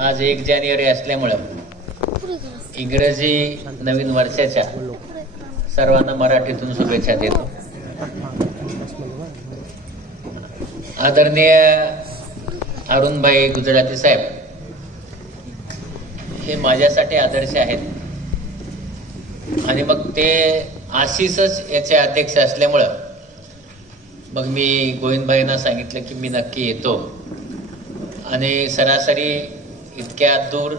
आज 1 जानेवारी असल्यामुळं इंग्रजी नवीन वर्षाच्या सर्वांना मराठीतून शुभेच्छा देतो. आदरणीय अरुणभाई गुजराती साहेब हे माझ्यासाठी आदर्श आहेत आणि मग ते आशिषच याचे अध्यक्ष असल्यामुळं मग मी गोविंदभाईंना सांगितलं की मी नक्की येतो आणि सरासरी इतक्या दूर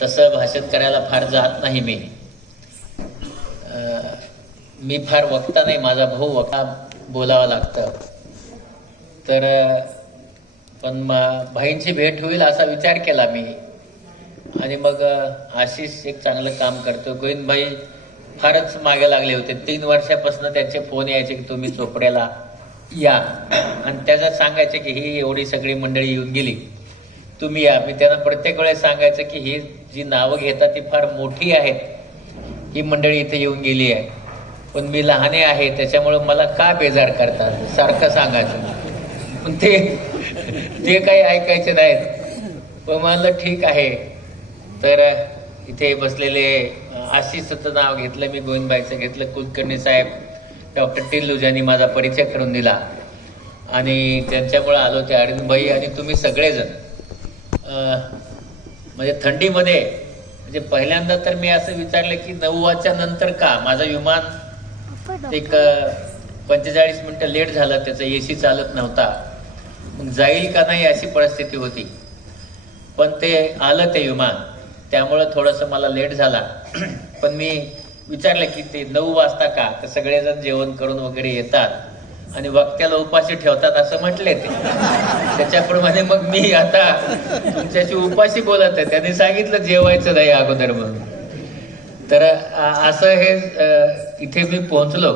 तसं भाषण करायला फार जात नाही मी फार वक्ता नाही, माझा भाऊ वक्ता बोलावं लागतं. तर पण भाईंची भेट होईल असा विचार केला मी आणि मग आशिष एक चांगलं काम करतो. गोविंदभाई फारच मागे लागले होते. 3 वर्षापासून त्यांचे फोन यायचे की तुम्ही चोपड्याला या आणि त्याच्यात सांगायचे की ही एवढी सगळी मंडळी येऊन गेली, तुम्ही या. मी त्यांना प्रत्येक वेळेस सांगायचं की ही जी नावं घेतात ती फार मोठी आहेत, ही मंडळी इथे येऊन गेली आहे, पण मी लहाने आहे त्याच्यामुळे मला का बेजार करतात सारखं सांगायचं. पण ते काही ऐकायचे नाहीत. पण म्हणलं ठीक आहे. तर इथे बसलेले आशिषचं नाव घेतलं मी, गोविंदभाईचं घेतलं, कुलकर्णी साहेब, डॉक्टर टिल्लू ज्यांनी माझा परिचय करून दिला आणि त्यांच्यामुळे आलो ते अरुणभाई आणि तुम्ही सगळेजण. म्हणजे थंडीमध्ये म्हणजे पहिल्यांदा तर मी असं विचारलं की 9 नंतर का. माझं विमान एक 45 मिनिटं लेट झालं, त्याचं AC चालत नव्हता, मग जाईल का नाही अशी परिस्थिती होती. पण ते आलं ते विमान, त्यामुळं थोडंसं मला लेट झाला. पण मी विचारलं की ते 9 वाजता का, तर सगळेजण जेवण करून वगैरे येतात आणि वक्त्याला उपाशी ठेवतात असं म्हटले ते. त्याच्याप्रमाणे मग मी आता तुमच्याशी उपाशी बोलत आहे. त्यांनी सांगितलं जेवायचं नाही अगोदर म्हणून. तर असं हे इथे मी पोहोचलो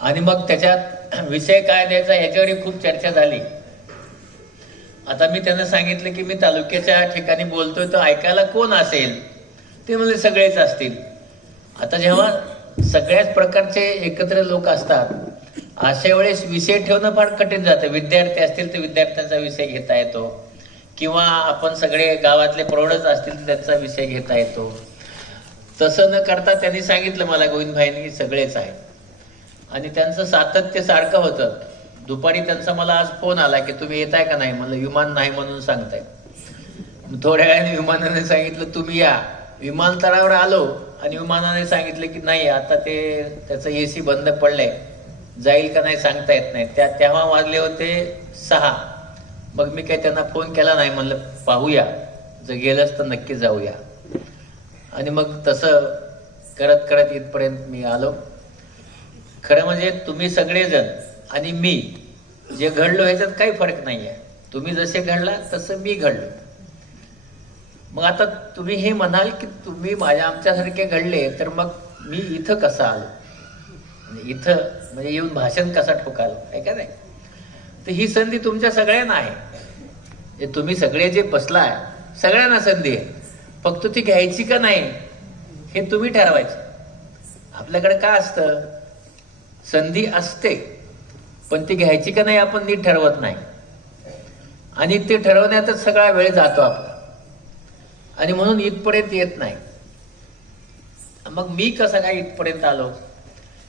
आणि मग त्याच्यात विषय काय द्यायचा याच्यावरही खूप चर्चा झाली. आता मी त्यांना सांगितलं की मी तालुक्याच्या ठिकाणी बोलतोय, तर ऐकायला कोण असेल. ते म्हणजे सगळेच असतील. आता जेव्हा सगळ्याच प्रकारचे एकत्र लोक असतात अशा वेळेस विषय ठेवणं फार कठीण जातं. विद्यार्थी असतील तर विद्यार्थ्यांचा विषय घेता येतो किंवा आपण सगळे गावातले प्रौढच असतील तर त्यांचा विषय घेता येतो. तसं न करता त्यांनी सांगितलं मला गोविंदभाईंनी सगळेच आहेत आणि त्यांचं सातत्य सारखं होतं. दुपारी त्यांचा मला आज फोन आला की तुम्ही येताय का नाही. मला विमान नाही म्हणून सांगताय. थोड्या वेळाने विमानाने सांगितलं तुम्ही या. विमानतळावर आलो आणि विमानाने सांगितलं की नाही आता त्याचं AC बंद पडलंय, जाईल का नाही सांगता येत नाही. तेव्हा वाजले होते 6. मग मी काही त्यांना फोन केला नाही, म्हणलं पाहूया, जर गेलंच तर नक्की जाऊया. आणि मग तसं करत करत इथपर्यंत मी आलो. खरं म्हणजे तुम्ही सगळेजण आणि मी जे घडलो ह्याच्यात काही फरक नाही आहे. तुम्ही जसे घडला तसं मी घडलो. मग आता तुम्ही हे म्हणाल की तुम्ही आमच्यासारखे घडले तर मग मी इथं कसं आलो, इथं म्हणजे येऊन भाषण कसा ठोकाल आहे का नाही. तर ही संधी तुमच्या सगळ्यांना आहे. तुम्ही सगळे जे बसलाय सगळ्यांना संधी आहे. फक्त ती घ्यायची का नाही हे तुम्ही ठरवायचं. आपल्याकडे काय असतं, संधी असते पण ती घ्यायची का नाही आपण नीट ठरवत नाही आणि ते ठरवण्यातच सगळा वेळ जातो आपला आणि म्हणून इथपर्यंत येत नाही. मग मी कसं काय इथपर्यंत आलो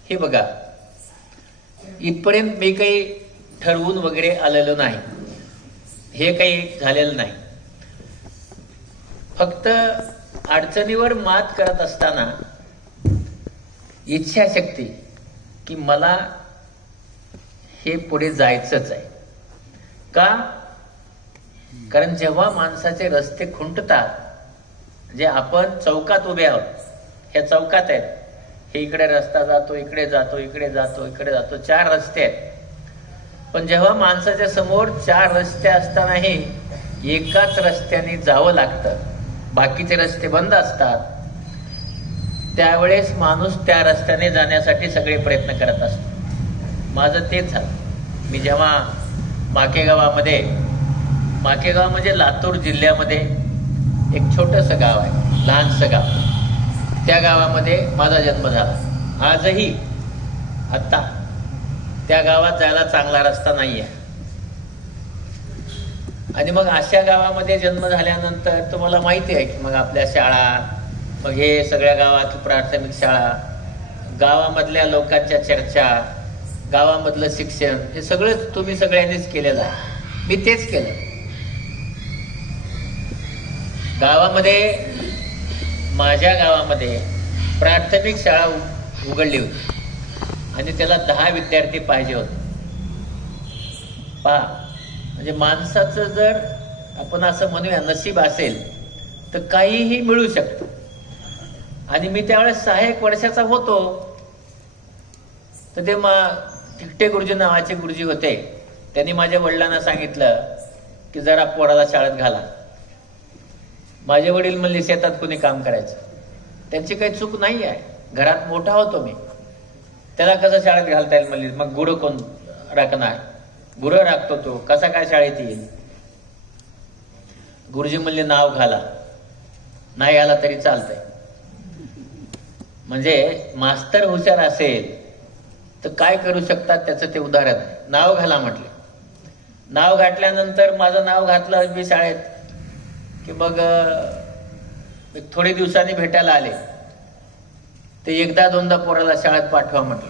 हे बघा. इथपर्यंत मी काही ठरवून वगैरे आलेलो नाही, हे काही झालेलं नाही. फक्त अडचणीवर मात करत असताना इच्छाशक्ती की मला हे पुढे जायचंच आहे. का? कारण जेव्हा माणसाचे रस्ते खुंटतात, जे आपण चौकात उभे आहोत, ह्या चौकात आहेत, हे इकडे रस्ता जातो, इकडे जातो, इकडे जातो, इकडे जातो, 4 रस्ते आहेत. पण जेव्हा माणसाच्या समोर 4 रस्ते असतानाही एकाच रस्त्याने जावं लागतं, बाकीचे रस्ते बंद असतात, त्यावेळेस माणूस त्या रस्त्याने जाण्यासाठी सगळे प्रयत्न करत असतो. माझं तेच झालं. मी जेव्हा माकेगावामध्ये म्हणजे लातूर जिल्ह्यामध्ये एक छोटंसं गाव आहे, लहानसं गाव, त्या गावामध्ये माझा जन्म झाला. आजही आत्ता त्या गावात जायला चांगला रस्ता नाही आहे. आणि मग अशा गावामध्ये जन्म झाल्यानंतर तुम्हाला माहिती आहे की मग आपल्या शाळा, मग हे सगळ्या गावात प्राथमिक शाळा, गावामधल्या लोकांच्या चर्चा, गावामधलं शिक्षण, हे सगळंच तुम्ही सगळ्यांनीच केलेलं आहे. मी तेच केलं. गावामध्ये, माझ्या गावामध्ये प्राथमिक शाळा उघडली होती आणि त्याला 10 विद्यार्थी पाहिजे होते. पहा, म्हणजे माणसाचं जर आपण असं म्हणूया नशीब असेल तर काहीही मिळू शकतं. आणि मी त्यावेळेस 6 वर्षाचा होतो. तर ते तिकटे गुरुजी नावाचे गुरुजी होते. त्यांनी माझ्या वडिलांना सांगितलं की जरा पोराला शाळेत घाला. माझे वडील म्हणले शेतात कोणी काम करायचं. त्यांची काही चूक नाही आहे. घरात मोठा होतो मी, त्याला कसं शाळेत घालता येईल म्हणले. मग गुरं कोण राखणार? गुरं राखतो तो, कसा काय शाळेत येईल? गुरुजी म्हणले नाव घाला. नाही आला तरी चालतंय. म्हणजे मास्तर हुशार असेल तर काय करू शकतात त्याचं ते उदाहरण आहे. नाव घाला म्हटले. नाव घातल्यानंतर माझं नाव घातलं मी शाळेत की मग थोडे दिवसांनी भेटायला आले. ते 1-2दा पोराला शाळेत पाठवा म्हटलं.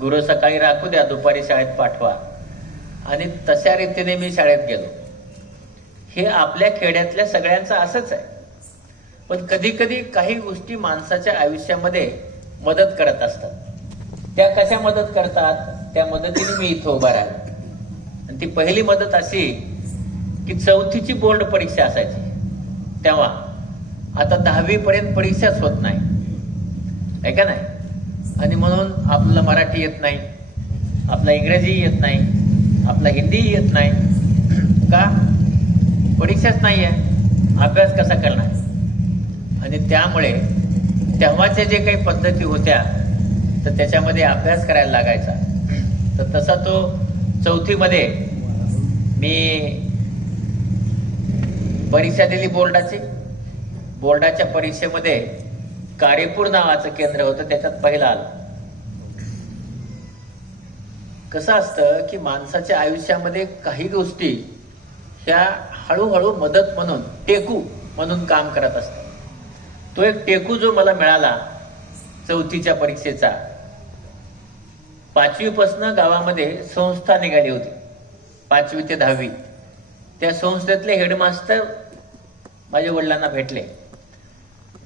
गुरु सकाळी राखू द्या, दुपारी शाळेत पाठवा. आणि तशा रीतीने मी शाळेत गेलो. हे आपल्या खेड्यातल्या सगळ्यांचं असंच आहे. पण कधी कधी काही गोष्टी माणसाच्या आयुष्यामध्ये मदत करत असतात. त्या कशा मदत करतात? त्या मदतीने मी इथं उभा राहिलो. आणि ती पहिली मदत अशी की 4थीची बोर्ड परीक्षा असायची तेव्हा. आता 10वी पर्यंत परीक्षाच होत नाही, आहे का नाही? आणि म्हणून आपल्याला मराठी येत नाही, आपला इंग्रजी येत नाही, आपला हिंदी येत नाही. का? परीक्षाच नाही आहे, अभ्यास कसा करणार? आणि त्यामुळे तेव्हाच्या जे काही पद्धती होत्या तर त्याच्यामध्ये अभ्यास करायला लागायचा. तर तसा तो 4थीमध्ये मी परीक्षा दिली बोर्डाची. बोर्डाच्या परीक्षेमध्ये कारेपूर नावाचं केंद्र होतं, त्याच्यात पहिला आलो. कसं असतं की माणसाच्या आयुष्यामध्ये काही गोष्टी त्या हळूहळू मदत म्हणून, टेकू म्हणून काम करत असतात. तो एक टेकू जो मला मिळाला 4थीच्या परीक्षेचा. 5वीपासून गावामध्ये संस्था निघाली होती, 5वी ते 10वी. त्या संस्थेतले हेडमास्टर माझ्या वडिलांना भेटले.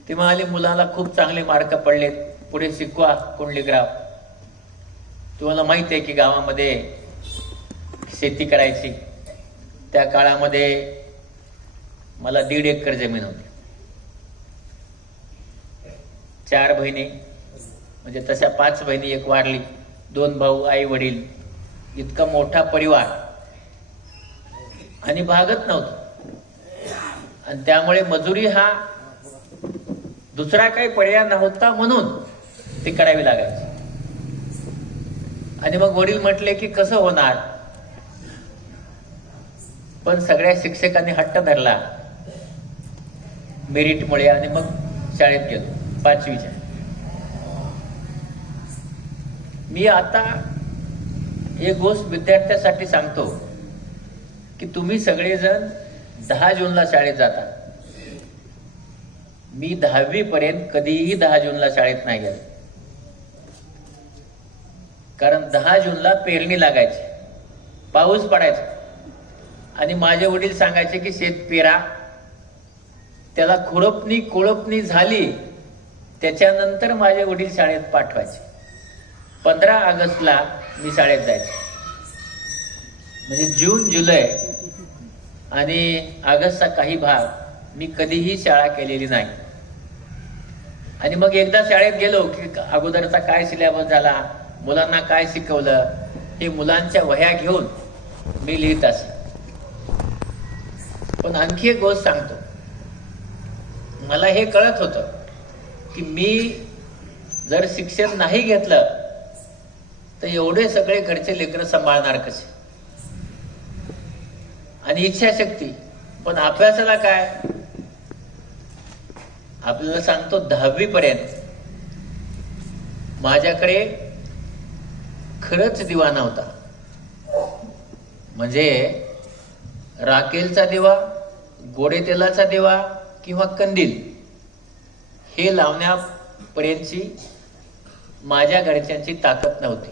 ते म्हणाले मुलाला खूप चांगले मार्क पडले, पुढे शिकवा कुंडलीकराव. तुम्हाला माहिती आहे की गावामध्ये शेती करायची. त्या काळामध्ये मला 1.5 एकर जमीन होती. 4 बहिणी, म्हणजे तशा 5 बहिणी, एक वारली, 2 भाऊ, आई वडील, इतका मोठा परिवार. आणि भागत नव्हतं. आणि त्यामुळे मजुरी हा दुसरा काही पर्याय नव्हता म्हणून ते करावी लागायची. आणि मग वडील म्हटले की कसं होणार? पण सगळ्या शिक्षकांनी हट्ट धरला मेरिटमुळे. आणि मग शाळेत गेलो 5वीच्या. मी आता एक गोष्ट विद्यार्थ्यासाठी सांगतो की तुम्ही सगळेजण 10 जूनला शाळेत जाता. मी 10वी पर्यंत कधीही 10 जूनला शाळेत नाही गेलो. कारण 10 जूनला पेरणी लागायची, पाऊस पडायचा. आणि माझे वडील सांगायचे की शेत पेरा, त्याला खुरपणी कोळपणी झाली त्याच्यानंतर माझे वडील शाळेत पाठवायचे. 15 ऑगस्टला मी शाळेत जायचे. म्हणजे जून, जुलै आणि ऑगस्टचा काही भाग मी कधीही शाळा केलेली नाही. आणि मग एकदा शाळेत गेलो की अगोदरचा काय सिलेबस झाला, मुलांना काय शिकवलं, हे मुलांच्या वह्या घेऊन मी लिहित असे. पण आणखी एक गोष्ट सांगतो. मला हे कळत होतं की मी जर शिक्षण नाही घेतलं तर एवढे सगळे घरचे लेकरं सांभाळणार कसे? आणि इच्छाशक्ती. पण अभ्यासाला काय? आपल्याला सांगतो 10वी पर्यंत माझ्याकडे खरंच दिवा नव्हता. म्हणजे राखेलचा दिवा, गोडे तेलाचा दिवा किंवा कंदील हे लावण्यापर्यंतची माझ्या घरच्यांची ताकद नव्हती.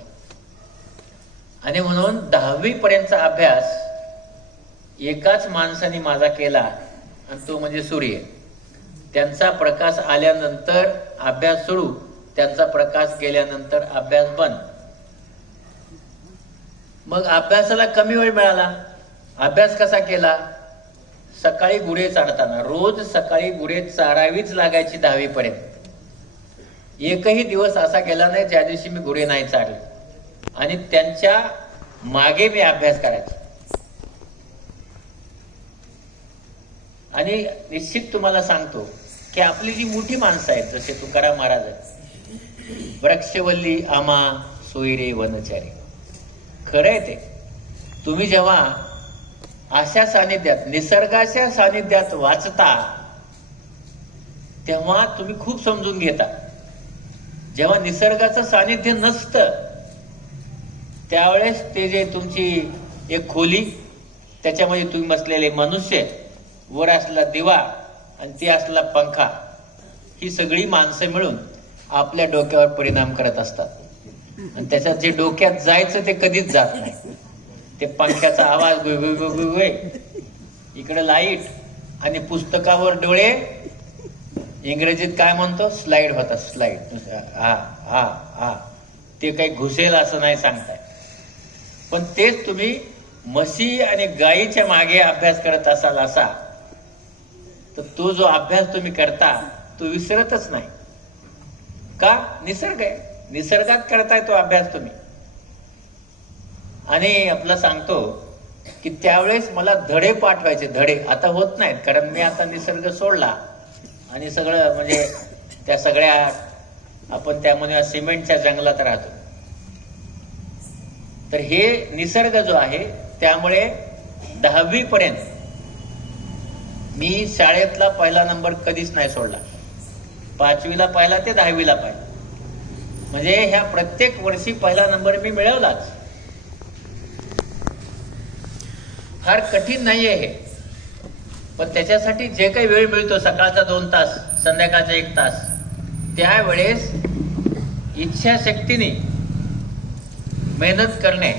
आणि म्हणून 10वी पर्यंतचा अभ्यास एकाच माणसाने माझा केला, आणि तो म्हणजे सूर्य. त्यांचा प्रकाश आल्यानंतर अभ्यास सुरू, त्यांचा प्रकाश गेल्यानंतर अभ्यास बंद. मग अभ्यासाला कमी वेळ मिळाला. अभ्यास कसा केला? सकाळी गुरे चारताना, रोज सकाळी गुरे चारावीच लागायची 10वी पर्यंत. एकही दिवस असा गेला नाही ज्या दिवशी मी गुरे नाही चारले. आणि त्यांच्या मागे मी अभ्यास करायचो. आणि निश्चित तुम्हाला सांगतो की आपली जी मोठी माणसं आहेत, जसे तुकाराम महाराज आहेत, वृक्षवल्ली आम्हा सोयरे वनचारी, खरंय ते. तुम्ही जेव्हा अशा सानिध्यात, निसर्गाच्या सानिध्यात वाचता, तेव्हा तुम्ही खूप समजून घेता. जेव्हा निसर्गाचं सानिध्य नसतं त्यावेळेस ते जे तुमची एक खोली, त्याच्यामध्ये तुम्ही बसलेले मनुष्य, वर असलेला दिवा आणि ती असलेला पंखा, ही सगळी माणसं मिळून आपल्या डोक्यावर परिणाम करत असतात. आणि त्याच्यात जे डोक्यात जायचं ते कधीच जात नाही. ते पंख्याचा आवाज गुय, इकडे लाईट, आणि पुस्तकावर डोळे, इंग्रजीत काय म्हणतो, स्लाइड होता, स्लाइड. हा हा हा, ते काही घुसेल असं नाही सांगताय. पण तेच तुम्ही म्हशी आणि गायीच्या मागे अभ्यास करत असाल असा, तर तो जो अभ्यास तुम्ही करता तो विसरतच नाही. का? निसर्ग आहे, निसर्गात करताय तो अभ्यास तुम्ही. आणि आपलं सांगतो की त्यावेळेस मला धडे पाठवायचे, धडे आता होत नाहीत, कारण मी आता निसर्ग सोडला आणि सगळं म्हणजे त्या सगळ्या आपण त्यामध्ये सिमेंटच्या जंगलात राहतो. तर हे निसर्ग जो आहे, त्यामुळे 10वी पर्यंत मी शाळेतला पहिला नंबर कधीच नाही सोडला. 5वीला पहिला ते 10वीला पहिला, म्हणजे ह्या प्रत्येक वर्षी पहिला नंबर मी मिळवलाच. फार कठीण नाहीये हे, पण त्याच्यासाठी जे काही वेळ मिळतो, सकाळचा 2 तास, संध्याकाळचा 1 तास, त्यावेळेस इच्छाशक्तीने मेहनत करणे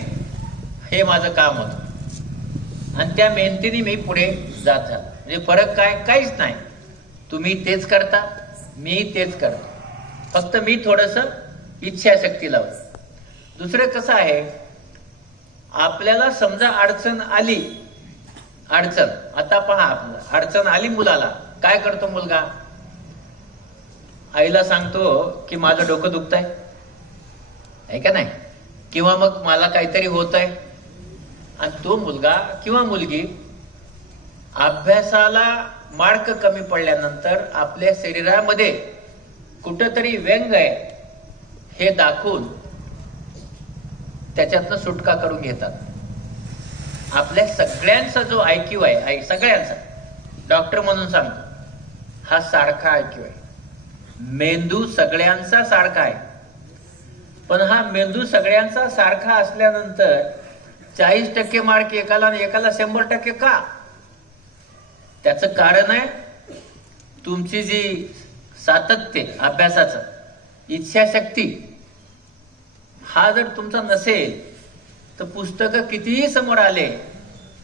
हे माझं काम होतं. आणि त्या मेहनतीने मी पुढे जात झालो. म्हणजे फरक काय? काहीच नाही. तुम्ही तेच करता, मी तेच करतो, फक्त मी थोडस इच्छाशक्ती लावतो. दुसरं कसं आहे, आपल्याला समजा अडचण आली, अडचण, आता पहा, आपलं अडचण आली मुलाला, काय करतो मुलगा? आईला सांगतो की माझं डोकं दुखतंय, आहे का नाही? किंवा मग मला काहीतरी होत आहे. आणि तो मुलगा किंवा मुलगी अभ्यासाला मार्क कमी पडल्यानंतर आपल्या शरीरामध्ये कुठंतरी व्यंग आहे हे दाखवून त्याच्यातनं सुटका करून घेतात. आपल्या सगळ्यांचा जो IQ आहे, सगळ्यांचा, डॉक्टर म्हणून सांगतो, हा सारखा IQ आहे. मेंदू सगळ्यांचा सारखा आहे. पण हा मेंदू सगळ्यांचा सारखा असल्यानंतर 40% मार्क एकाला आणि एकाला 100% का? त्याचं कारण आहे तुमची जी सातत्य अभ्यासाचं, इच्छाशक्ती, हा जर तुमचा नसेल तर पुस्तकं कितीही समोर आले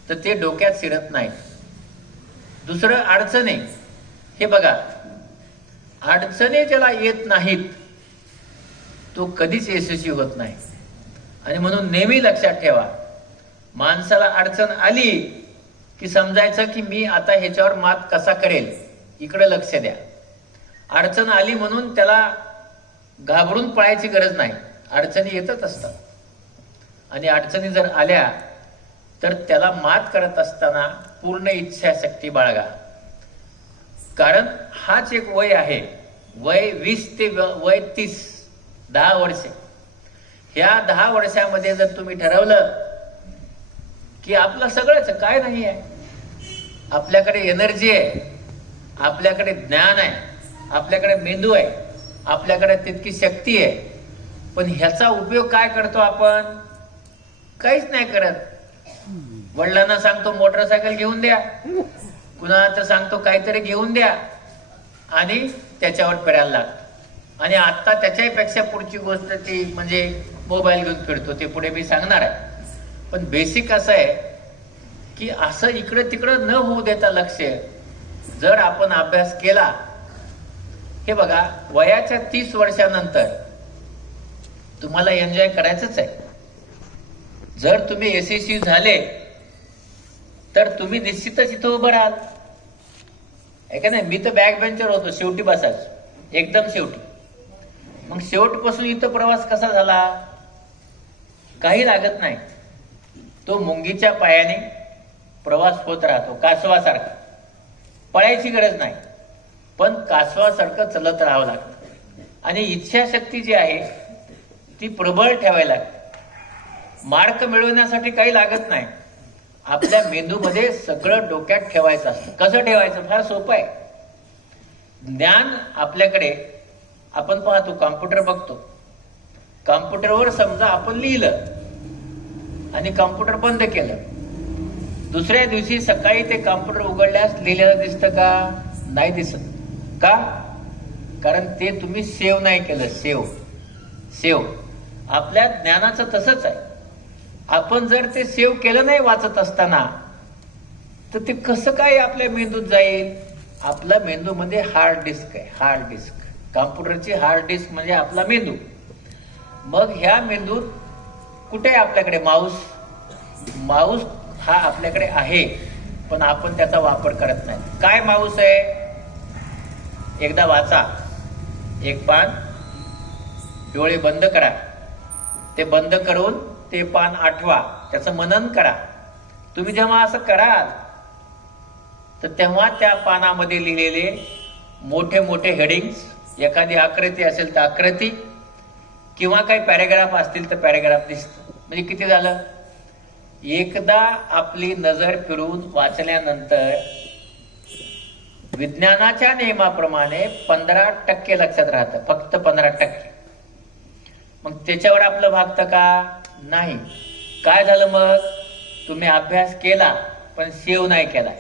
तर ते डोक्यात शिरत नाही. दुसरं अडचणी, हे बघा, अडचणी ज्याला येत नाहीत तो कधीच यशस्वी होत नाही. आणि म्हणून नेहमी लक्षात ठेवा, माणसाला अडचण आली की समजायचं की मी आता ह्याच्यावर मात कसा करेल, इकडे लक्ष द्या. अडचण आली म्हणून त्याला घाबरून पळायची गरज नाही. अडचणी येतच असतात. आणि अडचणी जर आल्या तर त्याला मात करत असताना पूर्ण इच्छाशक्ती बाळगा. कारण हाच एक वय आहे, वय 20 ते वय 30, 10 वर्षे. ह्या 10 वर्षामध्ये जर तुम्ही ठरवलं की आपलं सगळंच काय नाही आहे, आपल्याकडे एनर्जी आहे, आपल्याकडे ज्ञान आहे, आपल्याकडे मेंदू आहे, आपल्याकडे तितकी शक्ती आहे, पण ह्याचा उपयोग काय करतो आपण? काहीच नाही करत. वडिलांना सांगतो मोटरसायकल घेऊन द्या, कुणाला तर सांगतो काहीतरी घेऊन द्या आणि त्याच्यावर फिरायला लागतो. आणि आता त्याच्यापेक्षा पुढची गोष्ट ती म्हणजे मोबाईल घेऊन फिरतो, ते पुढे मी सांगणार आहे. पण बेसिक असं आहे की असं इकडं तिकडं न होऊ देता लक्ष, जर आपण अभ्यास केला, हे बघा वयाच्या 30 वर्षानंतर तुम्हाला एन्जॉय करायचंच आहे. जर तुम्ही यशस्वी झाले तर तुम्ही निश्चितच इथं उभं राहाल, आहे का नाही. मी तर बॅक बेंचर होतो, शेवटी बसायचो, एकदम शेवटी. मग शेवटपासून इथं प्रवास कसा झाला, काही लागत नाही. तो मुंगीच्या पायाने प्रवास होत राहतो, कासवासारखा. पळायची गरज नाही, पण कासवासारखं चलत राहावं लागतं. आणि इच्छाशक्ती जी आहे ती प्रबळ ठेवायला लागते. मार्क मिळवण्यासाठी काही लागत नाही, आपल्या मेंदूमध्ये सगळं डोक्यात ठेवायचं असतं. कसं ठेवायचं, फार सोपं आहे. ज्ञान आपल्याकडे, आपण पाहतो कॉम्प्युटर बघतो, कॉम्प्युटरवर समजा आपण लिहिलं आणि कॉम्प्युटर बंद केलं, दुसऱ्या दिवशी सकाळी ते कॉम्प्युटर उघडल्यास लिहिलेलं दिसतं का, नाही दिसत. का, कारण ते तुम्ही सेव्ह नाही केलं. सेव्ह आपल्या ज्ञानाचं तसंच आहे. आपण जर ते सेव्ह केलं नाही वाचत असताना, तर ते कसं काय आपल्या मेंदूत जाईल. आपल्या मेंदूमध्ये हार्ड डिस्क आहे, हार्ड डिस्क. कॉम्प्युटरची हार्ड डिस्क म्हणजे आपला मेंदू. मग ह्या मेंदूत कुठे आहे आपल्याकडे माऊस हा आपल्याकडे आहे, पण आपण त्याचा वापर करत नाही. काय माऊस आहे, एकदा वाचा, एक पान, डोळे बंद करा, ते बंद करून ते पान आठवा, त्याचं मनन करा. तुम्ही जेव्हा असं कराल तर तेव्हा त्या पानामध्ये लिहिलेले मोठे मोठे हेडिंग्स, एखादी आकृती असेल तर आकृती, किंवा काही पॅरेग्राफ असतील तर पॅरेग्राफ दिसतं. म्हणजे किती झालं, एकदा आपली नजर फिरून वाचल्यानंतर विज्ञानाच्या नियमाप्रमाणे 15% लक्षात राहतं, फक्त 15%. मग त्याच्यावर आपलं भागतं का, नाही. काय झालं मग, तुम्ही अभ्यास केला पण सेव्ह नाही केला.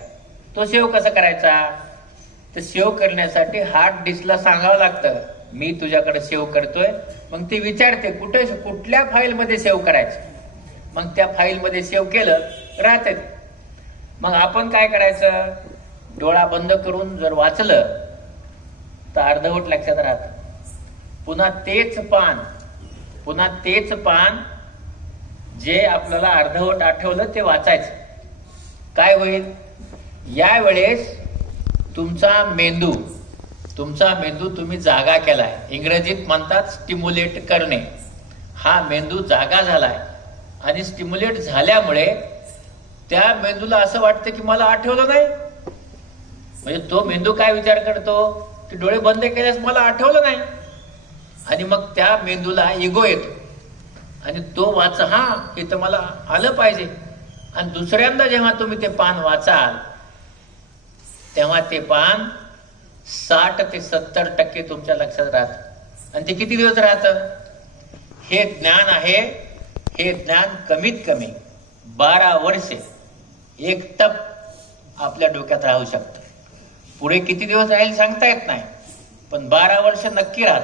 तो सेव्ह कसा करायचा, तर सेव्ह करण्यासाठी हार्ड डिस्कला सांगावं लागतं, मी तुझ्याकडे सेव्ह करतोय. मग ती विचारते कुठे, कुठल्या फाईलमध्ये सेव्ह करायचं. मग त्या फाईलमध्ये सेव्ह केलं राहते. मग आपण काय करायचं, डोळा बंद करून जर वाचलं तर अर्धवट लक्षात राहतं. पुन्हा तेच पान जे आपल्याला अर्धवट आठवलं ते वाचायचं. काय होईल, यावेळेस तुमचा मेंदू तुम्ही जागा केलाय. इंग्रजीत म्हणतात स्टिम्युलेट करणे. हा मेंदू जागा झालाय आणि स्टिम्युलेट झाल्यामुळे त्या मेंदूला असं वाटतं की मला आठवलं नाही. म्हणजे तो मेंदू काय विचार करतो की डोळे बंद केल्यास मला आठवलं नाही. आणि मग त्या मेंदूला इगो येतो आणि तो हा हे तर मला आलं पाहिजे. आणि दुसऱ्यांदा जेव्हा तुम्ही ते पान वाचाल तेव्हा ते पान 60 ते 70% तुमच्या लक्षात राहतं. आणि ते किती दिवस राहतं, हे ज्ञान आहे. हे ज्ञान कमीत कमी 12 वर्षे एक टप आपल्या डोक्यात राहू शकतं. पुढे किती दिवस राहील सांगता येत नाही, पण 12 वर्ष नक्की राहत.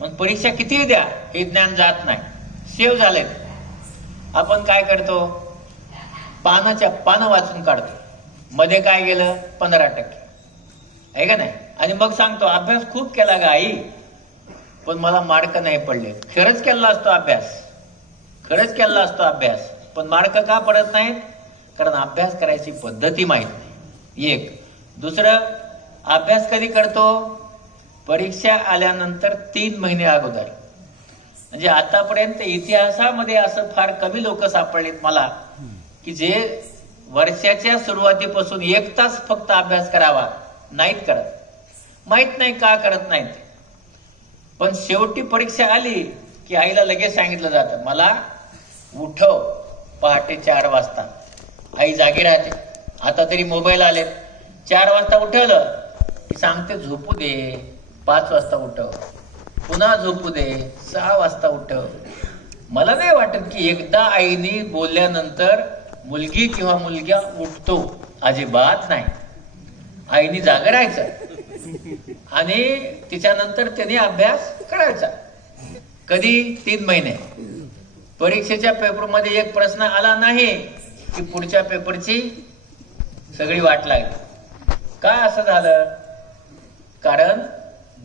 मग परीक्षा कितीही द्या हे ज्ञान जात नाही, सेव्ह झाले. आपण काय करतो, पानं वाचून काढतो, मध्ये काय गेलं 15%, आहे का नाही. आणि मग सांगतो अभ्यास खूप केला गा आई, पण मला मार्क नाही पडले. खरंच केला असतो अभ्यास, पण मार्क का पडत नाहीत, कारण अभ्यास करायची पद्धती माहित नाही. एक. दुसरं, अभ्यास कधी करतो, परीक्षा आल्यानंतर 3 महिने अगोदर. म्हणजे आतापर्यंत इतिहासामध्ये असं फार कमी लोक सापडलेत मला की जे वर्षाच्या सुरुवातीपासून 1 तास फक्त अभ्यास करावा नाहीत करत. माहित नाही का करत नाहीत, पण शेवटी परीक्षा आली की आईला लगेच सांगितलं जातं मला उठव पहाटे 4 वाजता. आई जागी राहते. आता तरी मोबाईल आलेत. 4 वाजता उठवलं की सांगते झोपू दे, 5 वाजता उठव, पुन्हा झोपू दे, 6 वाजता उठव. मला नाही वाटत की एकदा आईने बोलल्यानंतर मुलगी किंवा मुलगा उठतो अजिबात नाही. आईने जागा राहायचं आणि तिच्यानंतर त्याने अभ्यास करायचा. कधी 3 महिने. परीक्षेच्या पेपरमध्ये एक प्रश्न आला नाही की पुढच्या पेपरची सगळी वाट लागली. का असं झालं? कारण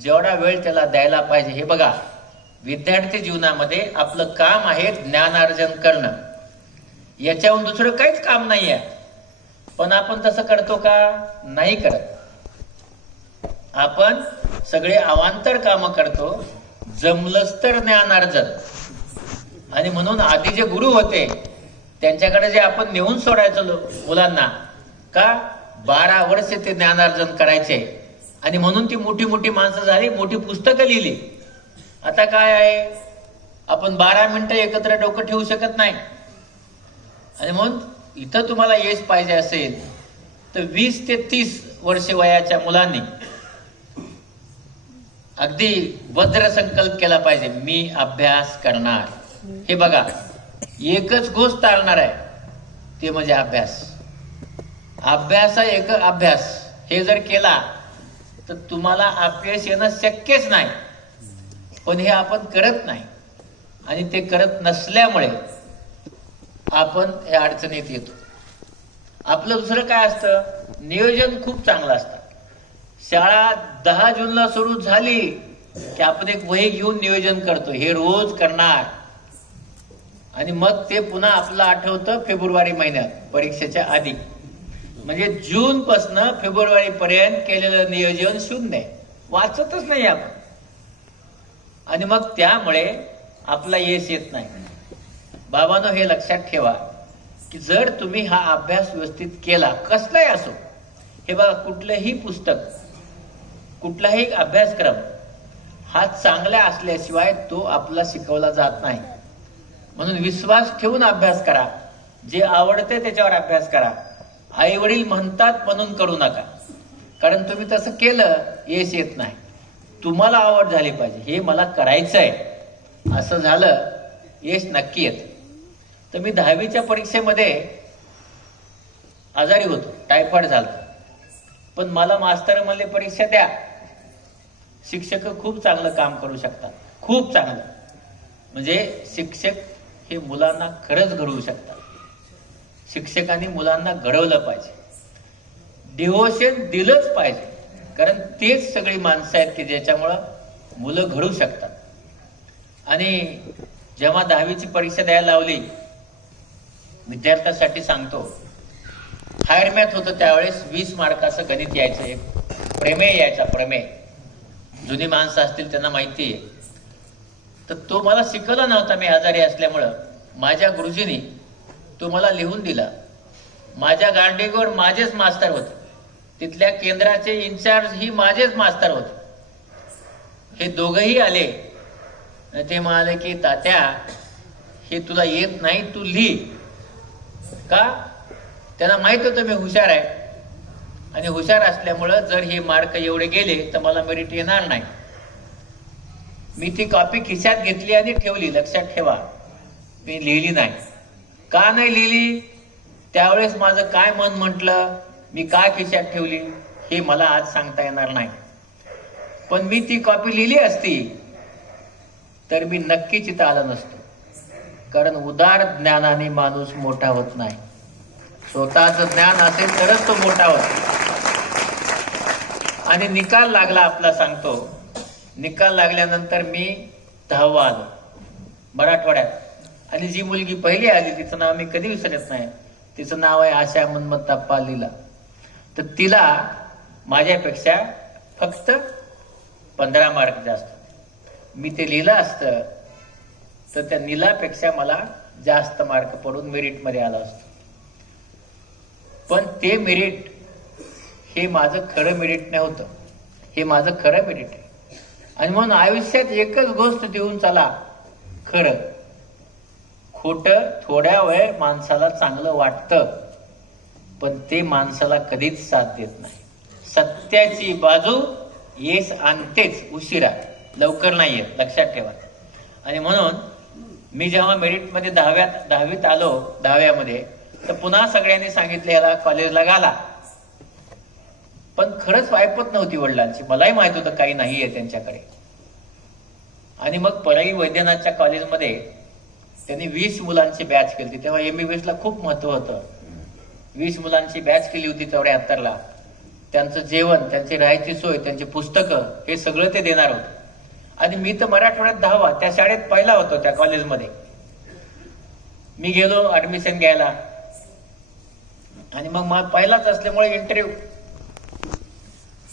जेवढा वेळ त्याला द्यायला पाहिजे. हे बघा, विद्यार्थी जीवनामध्ये आपलं काम आहे ज्ञानार्जन करणं. याच्याहून दुसरं काहीच काम नाही आहे. पण आपण तसं करतो का? नाही करत. आपण सगळे अवांतर कामं करतो, जमलंच तर ज्ञानार्जन. आणि म्हणून आधी जे गुरु होते त्यांच्याकडे जे आपण नेऊन सोडायचो मुलांना, का 12 वर्ष ते ज्ञानार्जन करायचे. आणि म्हणून ती मोठी मोठी माणसं झाली, मोठी पुस्तकं लिहिली. आता काय आहे, आपण 12 मिनिटं एकत्र डोकं ठेवू शकत नाही. आणि म्हणून इथं तुम्हाला यश पाहिजे असेल तर 20 ते 30 वर्ष वयाच्या मुलांनी अगदी वज्र संकल्प केला पाहिजे, मी अभ्यास करणार. हे बघा, एकच गोष्ट चालणार आहे, ते म्हणजे अभ्यास. अभ्यास हे जर केला तर तुम्हाला अपयश येणं शक्यच नाही. पण हे आपण करत नाही आणि ते करत नसल्यामुळे आपण या अडचणीत येतो. आपलं दुसरं काय असतं, नियोजन खूप चांगलं असतं. शाळा 10 जूनला सुरू झाली की आपण एक वही घेऊन नियोजन करतो, हे रोज करणार. आणि मग ते पुन्हा आपलं आठवतं फेब्रुवारी महिन्यात परीक्षेच्या आधी. म्हणजे जून पासून फेब्रुवारी पर्यंत केलेलं नियोजन शून्य, वाचतच नाही आपण. आणि मग त्यामुळे आपला यश येत नाही. बाबांनो, हे लक्षात ठेवा की जर तुम्ही हा अभ्यास व्यवस्थित केला, कसलाही असो, हे बघा, कुठलंही पुस्तक, कुठलाही अभ्यासक्रम हा चांगला असल्याशिवाय तो आपला शिकवला जात नाही. म्हणून विश्वास ठेवून अभ्यास करा. जे आवडते त्याच्यावर अभ्यास करा. आई वडील म्हणतात म्हणून करू नका, कारण तुम्ही तसं केलं यश येत नाही. तुम्हाला आवड झाली पाहिजे, हे मला करायचंय असं झालं, यश नक्की येत. तर मी 10वीच्या परीक्षेमध्ये आजारी होतो, टायफॉइड झाला. पण मला मास्तर म्हणले परीक्षा द्या, शिक्षक खूप चांगलं काम करू शकतात, खूप चांगलं. म्हणजे शिक्षक हे मुलांना खरंच घडवू शकतात. शिक्षकांनी मुलांना घडवलं पाहिजे, डिव्होशन दिलंच पाहिजे, कारण तेच सगळी माणसं आहेत की ज्याच्यामुळं मुलं घडू शकतात. आणि जेव्हा 10वीची परीक्षा द्यायला लावली, विद्यार्थ्यांसाठी सांगतो, हायर मॅथ होतं त्यावेळेस. 20 मार्काचं गणित यायचं, एक प्रमेय यायचा, प्रमेय. जुनी माणसं असतील त्यांना माहिती आहे. तर तो मला शिकवला नव्हता, मी आजारी असल्यामुळं. माझ्या गुरुजींनी तो मला लिहून दिला. माझ्या गांडीवर माझेच मास्तर होते, तिथल्या केंद्राचे इन्चार्ज ही माझेच मास्तर होते. हे दोघंही आले, ते म्हणाले की तात्या, हे तुला येत नाही, तू लिही. का? त्यांना माहित होतं मी हुशार आहे, आणि हुशार असल्यामुळं जर हे मार्क एवढे गेले तर मला मेरिट येणार नाही. मी ती कॉपी खिशात घेतली आणि ठेवली. लक्षात ठेवा, मी लिहिली नाही. का नाही लिहिली? त्यावेळेस माझं काय मन म्हटलं, मी का खिशात ठेवली, हे मला आज सांगता येणार नाही. पण मी ती कॉपी लिहिली असती तर मी नक्कीच इथं आलो नसतो. कारण उदार ज्ञानाने माणूस मोठा होत नाही. स्वतःचं ज्ञान असेल तरच तो मोठा होतो. आणि निकाल लागला आपला, सांगतो. निकाल लागल्यानंतर मी 10वा आलो मराठवाड्यात. आणि जी मुलगी पहिली आली तिचं नाव मी कधी विसरत नाही. तिचं नाव आहे आशा मनमत्ताप्पा लीला. तर तिला माझ्यापेक्षा फक्त 15 मार्क जास्त. मी ते लिहिलं असतं तर त्या नीलापेक्षा मला जास्त मार्क पडून मेरिटमध्ये आला असतो. पण ते मेरिट हे माझं खरं मेरिट नव्हतं, हे माझं खरं मेरिट आहे. आणि म्हणून आयुष्यात एकच गोष्ट देऊन चला, खरं. खोटं थोड्या वेळ माणसाला चांगलं वाटतं, पण ते माणसाला कधीच साथ देत नाही. सत्याची बाजू यश आणतेच, उशिरा, लवकर नाहीये, लक्षात ठेवा. आणि म्हणून मी जेव्हा मेरिटमध्ये 10वीत आलो, 10व्यामध्ये, तर पुन्हा सगळ्यांनी सांगितले ह्याला कॉलेजला घाला. पण खरंच वायपत नव्हती वडिलांची. मलाही माहित होतं काही नाहीये त्यांच्याकडे. आणि मग परळी वैद्यनाथच्या कॉलेजमध्ये त्यांनी 20 मुलांची बॅच केली. तेव्हा MBBS ला खूप महत्व होतं. 20 मुलांची बॅच केली होती 74ला. त्यांचं जेवण, त्यांची राहायची सोय, त्यांची पुस्तकं हे सगळं ते देणार होते. आणि मी तर मराठवाड्यात 10वा त्या शाळेत पहिला होतो त्या कॉलेजमध्ये. मी गेलो ऍडमिशन घ्यायला आणि मग पहिलाच असल्यामुळे इंटरव्ह्यू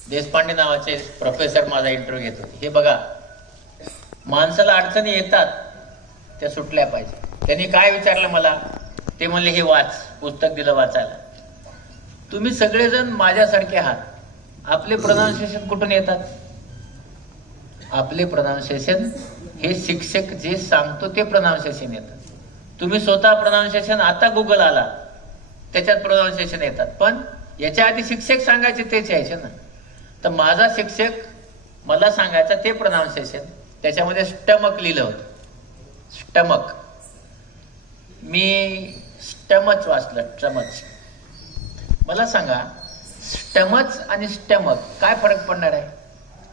देशपांडे नावाचे प्रोफेसर माझा इंटरव्ह्यू घेत होते. हे बघा, माणसाला अडचणी येतात त्या सुटल्या पाहिजे. त्यांनी काय विचारलं मला, ते म्हणले हे वाच. पुस्तक दिलं वाचायला. तुम्ही सगळेजण माझ्यासारखे आहात. आपले प्रोनाउन्सिएशन कुठून येतात? आपले प्रोनाउन्सिएशन हे शिक्षक जे सांगतो ते प्रोनाउन्सिएशन येतात. तुम्ही स्वतः प्रोनाउन्सिएशन, आता गुगल आला त्याच्यात प्रोनाउन्सिएशन येतात. पण याच्या आधी शिक्षक सांगायचे तेच यायचे ना. तर माझा शिक्षक मला सांगायचा ते प्रोनाउन्सिएशन, त्याच्यामध्ये स्टमक लिहिलं होतं. स्टमक. मी स्टमच वाचलं. स्टमच. मला सांगा, स्टमच आणि स्टमक काय फरक पडणार आहे?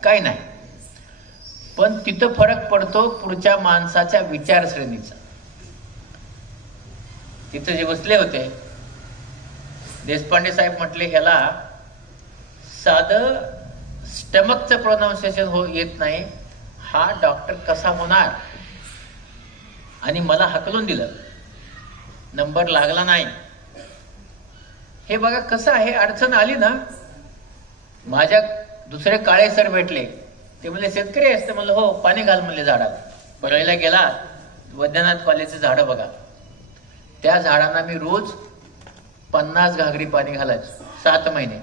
काय नाही. पण तिथं फरक पडतो पुढच्या माणसाच्या विचारश्रेणीचा. तिथं जे बसले होते देशपांडे साहेब म्हटले, ह्याला साधं स्टमकचं प्रोनाउन्सिएशन येत नाही, हा डॉक्टर कसा होणार? आणि मला हकलून दिलं. नंबर लागला नाही. हे बघा कसं आहे. अडचण आली ना. माझ्या दुसरे काळे सर भेटले. ते म्हणले शेतकरी असते. म्हणलं हो. पाणी घाल म्हणले झाडाला. परळीला गेला, वैद्यनाथ कॉलेजचे झाडं बघा. त्या झाडांना मी रोज 50 घागरी पाणी घालायचो. 7 महिने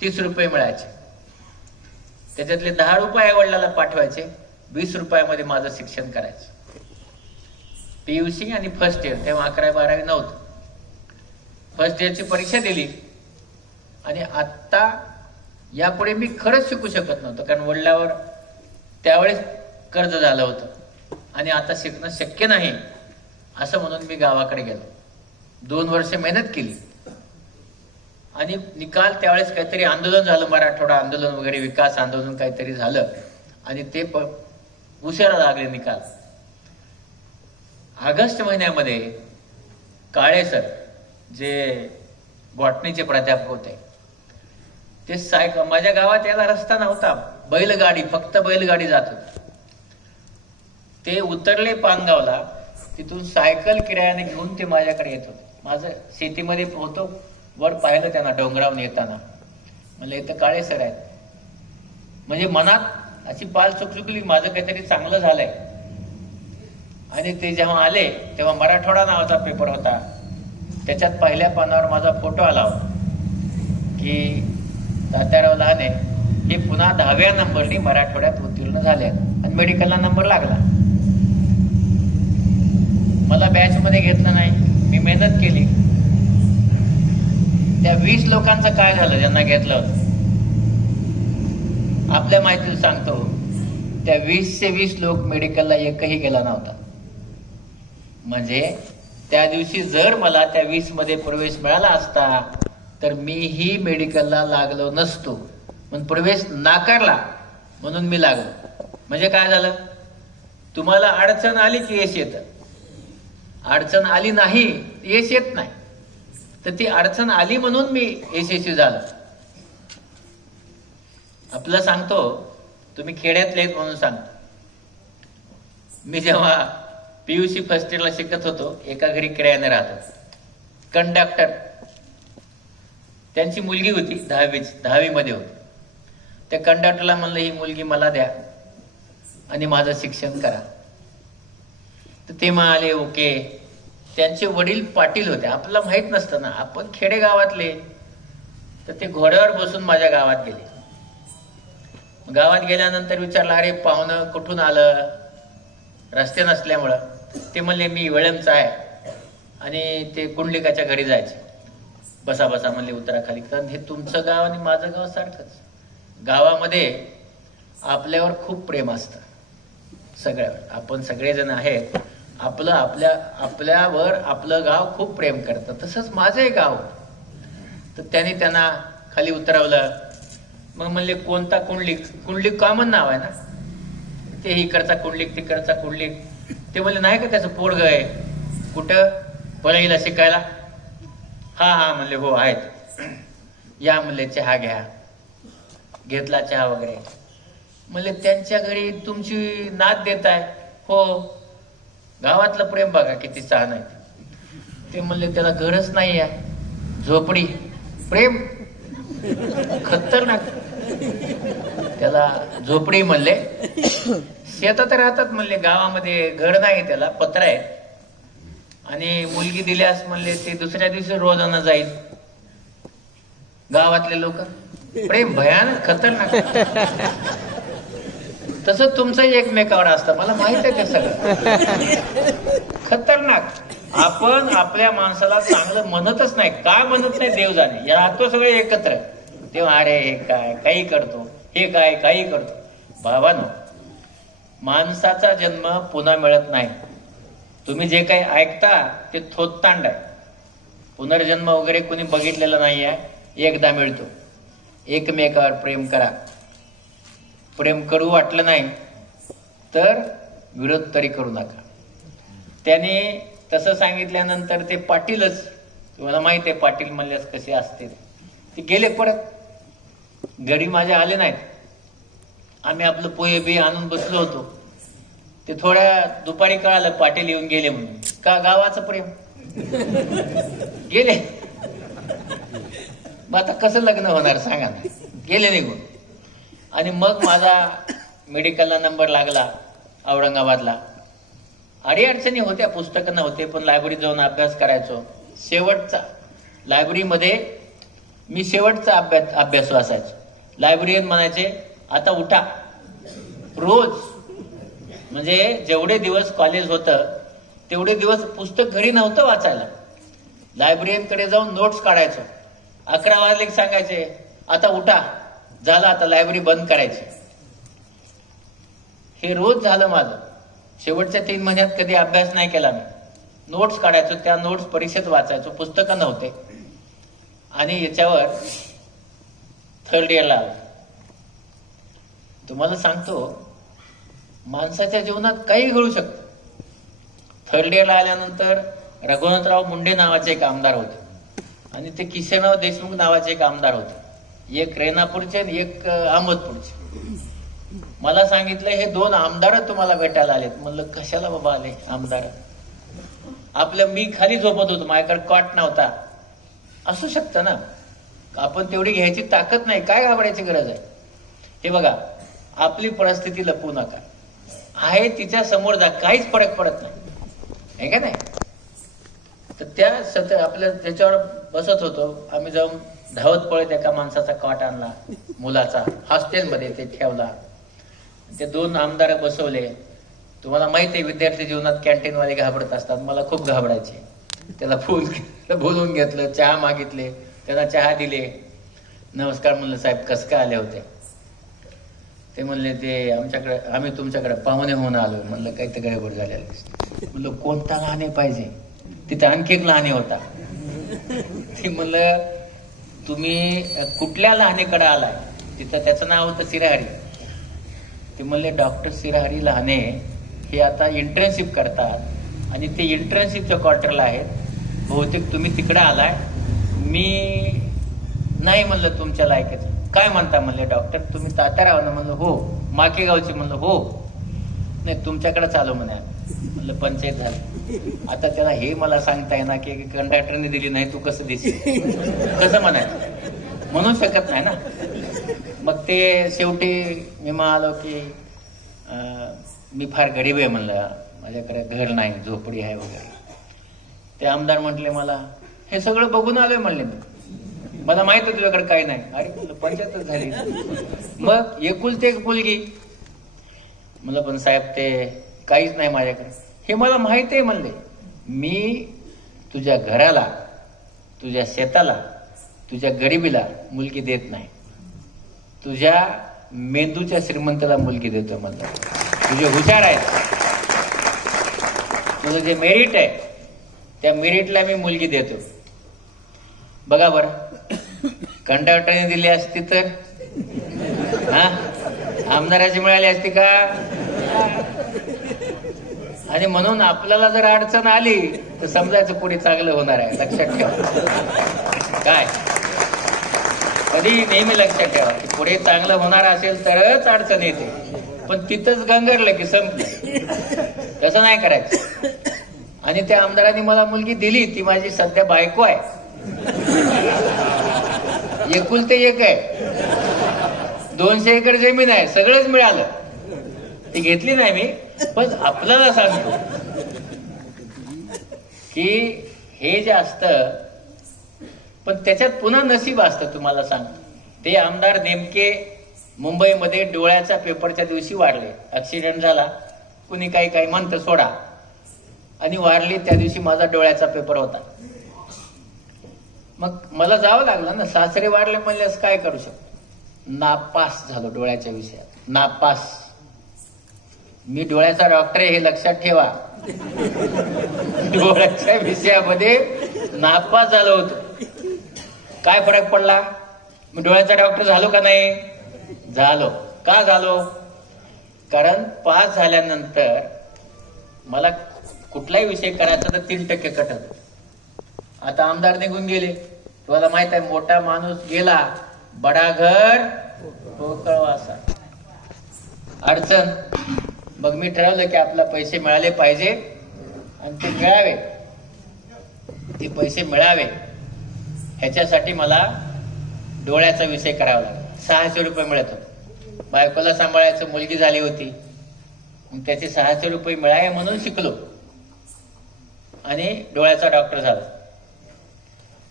30 रुपये मिळायचे. त्याच्यातले 10 रुपये आई वडिलाला पाठवायचे. 20 रुपयामध्ये माझं शिक्षण करायचं. PUC आणि फर्स्ट इयर. तेव्हा 11वी-12वी नव्हतं. फर्स्ट इयरची परीक्षा दिली. आणि आता यापुढे मी खरंच शिकू शकत नव्हतं, कारण वडिलावर त्यावेळेस कर्ज झालं होतं आणि आता शिकणं शक्य नाही असं म्हणून मी गावाकडे गेलो. 2 वर्ष मेहनत केली आणि निकाल त्यावेळेस काहीतरी आंदोलन झालं, मराठवाडा आंदोलन वगैरे, विकास आंदोलन काहीतरी झालं आणि ते उशिरा लागले निकाल. ऑगस्ट महिन्यामध्ये काळे सर जे बॉटनीचे प्राध्यापक होते ते माझ्या गावात याला रस्ता नव्हता, बैलगाडी, फक्त बैलगाडी जात होती. ते उतरले पानगावला, तिथून सायकल किरायाने घेऊन ते माझ्याकडे येत होते. माझं शेतीमध्ये होतो, वर पाहिलं त्यांना डोंगरावून येताना. म्हणलं इथं काळे सर आहेत. म्हणजे मनात अशी पाल चुकचुकली, माझं काहीतरी चांगलं झालंय. आणि ते जेव्हा आले तेव्हा मराठवाडा नावाचा पेपर होता, त्याच्यात पहिल्या पानावर माझा फोटो आला होता की तात्याराव लहाने हे पुन्हा 10व्या नंबरनी मराठवाड्यात उत्तीर्ण झाले आणि मेडिकलला नंबर लागला. मला बॅच मध्ये घेतलं नाही, मी मेहनत केली. त्या 20 लोकांचं काय झालं ज्यांना घेतलं होतं? आपल्या माहिती सांगतो, त्या 20चे 20 लोक मेडिकलला एकही गेला नव्हता. म्हणजे त्या दिवशी जर मला त्या 20 मध्ये प्रवेश मिळाला असता तर मीही मेडिकलला लागलो नसतो. पण प्रवेश नाकारला म्हणून मी लागलो. म्हणजे काय झालं? तुम्हाला अडचण आली की यश येतं, अडचण आली नाही यश येत नाही. तर ती अडचण आली म्हणून मी यशस्वी झालो. आपलं सांगतो, तुम्ही खेड्यातले म्हणून सांगतो. मी जेव्हा PUC फर्स्ट इयरला शिकत होतो, एका घरी किरायाने राहत होतो. कंडक्टर, त्यांची मुलगी होती 10वी मध्ये होती. त्या कंडक्टरला म्हणलं ही मुलगी मला द्या आणि माझं शिक्षण करा. तर ते म्हणाले ओके. त्यांचे वडील पाटील होते. आपल्याला माहित नसतं ना, आपण खेडेगावातले. तर ते घोड्यावर बसून माझ्या गावात गेले. गावात गेल्यानंतर विचारलं, अरे पाहुणं कुठून आलं? रस्ते नसल्यामुळं. ते म्हणले मी वेळमचा आहे आणि ते कुंडलिकाच्या घरी जायचे. बसा बसा म्हणले, उतरा खाली. कारण हे तुमचं गाव आणि माझं गाव सारखंच. गावामध्ये आपल्यावर खूप प्रेम असतं सगळ्यावर. आपण सगळेजण आहेत आपल्यावर आपलं गाव खूप प्रेम करतं. तसंच माझंही गाव. तर त्यांना खाली उतरवलं. मग म्हणले कोणता कुंडलिक? कुंडलिक कॉमन नाव आहे ना, ते इकडचा कुंडलिक तिकडचा कुंडलिक. ते म्हणले नाही का त्याचं पोरग आहे. कुठं? पळईला शिकायला. हा म्हणले हो आहेत. या म्हणले चहा घ्या. घेतला चहा वगैरे. म्हणले त्यांच्या घरी तुमची नात देत आहे. हो. गावातलं प्रेम बघा किती छान आहे. ते म्हणले त्याला घरच नाही आहे, झोपडी. प्रेम खतरनाक. त्याला झोपडी म्हणले. शेतात राहतात म्हणले, गावामध्ये घर नाही, त्याला पत्र आहे. आणि मुलगी दिल्यास म्हणले ते दुसऱ्या दिवशी रोजानं जाईल. गावातले लोक. प्रेम भयानक खतरनाक. तसं तुमचंही एकमेकावर असतं, मला माहित आहे ते सगळं. खतरनाक. आपण आपल्या माणसाला चांगलं म्हणतच नाही. काय म्हणत नाही देव जाणे. या राहतो सगळे एकत्र. तेव्हा अरे हे काय काही करतो, हे काय काही करतो. बाबांनो, माणसाचा जन्म पुन्हा मिळत नाही. तुम्ही जे काही ऐकता ते थोत्तांड आहे. पुनर्जन्म वगैरे कोणी बघितलेला नाही आहे. एकदा मिळतो. एकमेकावर प्रेम करा. प्रेम करू वाटलं नाही तर विरोध तरी करू नका. त्याने तसं सांगितल्यानंतर ते पाटीलच, तुम्हाला माहिती आहे पाटील म्हणल्यास कसे असते ते गेले परत. घरी माझ्या आले नाहीत. आम्ही आपलं पोहे बी आणून बसलो होतो. ते थोड्या दुपारी कळालं पाटील येऊन गेले म्हणून. का? गावाचं प्रेम. गेले. मग आता कसं लग्न होणार सांगा ना. गेले निघून. आणि मग माझा मेडिकलला नंबर लागला औरंगाबादला. अडीअडचणी होत्या, पुस्तकं नव्हते, पण लायब्ररीत जाऊन अभ्यास करायचो. शेवटचा लायब्ररीमध्ये मी शेवटचा अभ्यास वाचायचो. लायब्ररीयन म्हणायचे आता उठा. रोज म्हणजे जेवढे दिवस कॉलेज होतं तेवढे दिवस पुस्तक घरी नव्हतं वाचायला. लायब्ररीयनकडे जाऊन नोट्स काढायचो. 11 वाजले सांगायचे आता उठा, झालं आता लायब्ररी बंद करायची. हे रोज झालं माझं. शेवटच्या 3 महिन्यात कधी अभ्यास नाही केला मी. नोट्स काढायचो, त्या नोट्स परीक्षेत वाचायचो. पुस्तकं नव्हते. आणि याच्यावर 3rd इयरला आलो. तुम्हाला सांगतो माणसाच्या जीवनात काही घडू शकतं. 3rd इयरला आल्यानंतर रघुनाथराव मुंडे नावाचे एक आमदार होते आणि ते किशनराव देशमुख नावाचे एक आमदार होते. एक रेणापूरचे आणि एक अहमदपूरचे. मला सांगितलं हे 2 आमदार तुम्हाला भेटायला आलेत. म्हणलं कशाला बाबा आले आमदार? आपलं मी खाली झोपत होतो, माझ्याकडे कॉट नव्हता. असू शकतं ना, आपण तेवढी घ्यायची ताकद नाही, काय घाबरायची गरज आहे? हे बघा, आपली परिस्थिती लपवू नका. आहे तिच्या समोर जा, काहीच फरक पडत नाही, आहे का नाही? तर त्या आपल्या त्याच्यावर बसत होतो आम्ही. जाऊन धावत पळत एका माणसाचा कॉट आणला, मुलाचा, हॉस्टेलमध्ये ते ठेवला. ते 2 आमदार बसवले. तुम्हाला माहिती आहे विद्यार्थी जीवनात कॅन्टीनवाले घाबरत असतात. मला खूप घाबरायचे. त्याला बोलवून घेतलं, चहा मागितले, त्याला चहा दिले. नमस्कार म्हणलं, साहेब कसं काय आले होते? ते म्हणले ते आम्ही तुमच्याकडे पाहुणे होऊन आलो. म्हणलं काही तर गडबड झालेलं दिसते. म्हणलं कोणता लहाने पाहिजे? तिथे आणखी एक लहाने होता. ते म्हणलं तुम्ही कुठल्या लहानेकडे आलाय? तिथं त्याचं नाव होतं सिराहरी. ते म्हणले डॉक्टर सिराहरी लहाने हे आता इंटर्नशिप करतात आणि ते इंटर्नशिपच्या क्वार्टरला आहेत. बहुतेक तुम्ही तिकडे आलाय. मी नाही म्हणलं तुमच्या लायकीचं. काय म्हणता म्हणले डॉक्टर, तुम्ही तात्याराव ना? म्हणलं हो. माके गावची? म्हणलं हो. नाही तुमच्याकडेच आलो म्हणे. म्हणलं पंचायत झाली. आता त्याला हे मला सांगता येणार की कंडक्टरने दिली नाही, तू कसं दिसशील? कसं म्हणायचं? म्हणू शकत नाही ना. मग ते शेवटी मी म्हणालो की मी फार गरीब आहे म्हणलं, माझ्याकडे घर नाही, झोपडी आहे वगैरे. ते आमदार म्हटले मला हे सगळं बघून आलोय म्हणले मी, मला माहित आहे तुझ्याकडे काही नाही. अरे म्हणलं पंचायतच झाली. मग एकुलते एक मुलगी. म्हणलं पण साहेब ते काहीच नाही माझ्याकडे. हे मला माहित आहे म्हणले. मी तुझ्या घराला, तुझ्या शेताला, तुझ्या गरिबीला मुलगी देत नाही, तुझ्या मेंदूच्या श्रीमंताला मुलगी देतो म्हणलं. तुझे हुशार आहेत. तुझं जे मेरिट आहे त्या मेरिटला मी मुलगी देतो. बघा बरं, कंडक्टरने दिली असती तर, हा, आमदाराची मिळाली असती का? आणि म्हणून आपल्याला जर अडचण आली तर समजायचं पुढे चांगलं होणार आहे. लक्षात ठेवा. काय कधी नेहमी लक्षात ठेवा की पुढे चांगलं होणार असेल तरच अडचण येते, पण तिथंच गंगरलं की संपलं. तसं नाही करायचं. आणि त्या आमदारांनी मला मुलगी दिली, ती माझी सध्या बायको आहे. एकुलते एक आहे, 200 एकर जमीन आहे, सगळंच मिळालं. ती घेतली नाही मी, पण आपल्याला सांगतो की हे जे असतं, पण त्याच्यात पुन्हा नशीब असतं. तुम्हाला सांगतो, ते आमदार नेमके मुंबईमध्ये डोळ्याच्या पेपरच्या दिवशी वाढले. ऍक्सिडेंट झाला, कुणी काही म्हणतं सोडा, आणि वारली त्या दिवशी माझा डोळ्याचा पेपर होता. मग मला जावं लागलं ना, सासरे वारले म्हणल्यास काय करू शकतो. नापास झालो डोळ्याच्या विषयात, नापास. मी डोळ्याचा डॉक्टर आहे हे लक्षात ठेवा. डोळ्याच्या विषयामध्ये नापास झालो होतो. काय फरक पडला? मी डोळ्याचा डॉक्टर झालो का नाही? झालो. का झालो? कारण पास झाल्यानंतर मला कुठलाही विषय करायचा तर 3% कट होत. आता आमदार निघून गेले, तुम्हाला माहित आहे, मोठा माणूस गेला, बडा घर पोकळवासा. अडचण. मग मी ठरवलं की आपला पैसे मिळाले पाहिजे आणि ते मिळावे, ते पैसे मिळावे ह्याच्यासाठी मला डोळ्याचा विषय करावा लागला. 600 रुपये मिळत होते. बायकोला सांभाळायचं, मुलगी झाली होती, त्याचे 600 रुपये मिळावे म्हणून शिकलो आणि डोळ्याचा डॉक्टर झालो.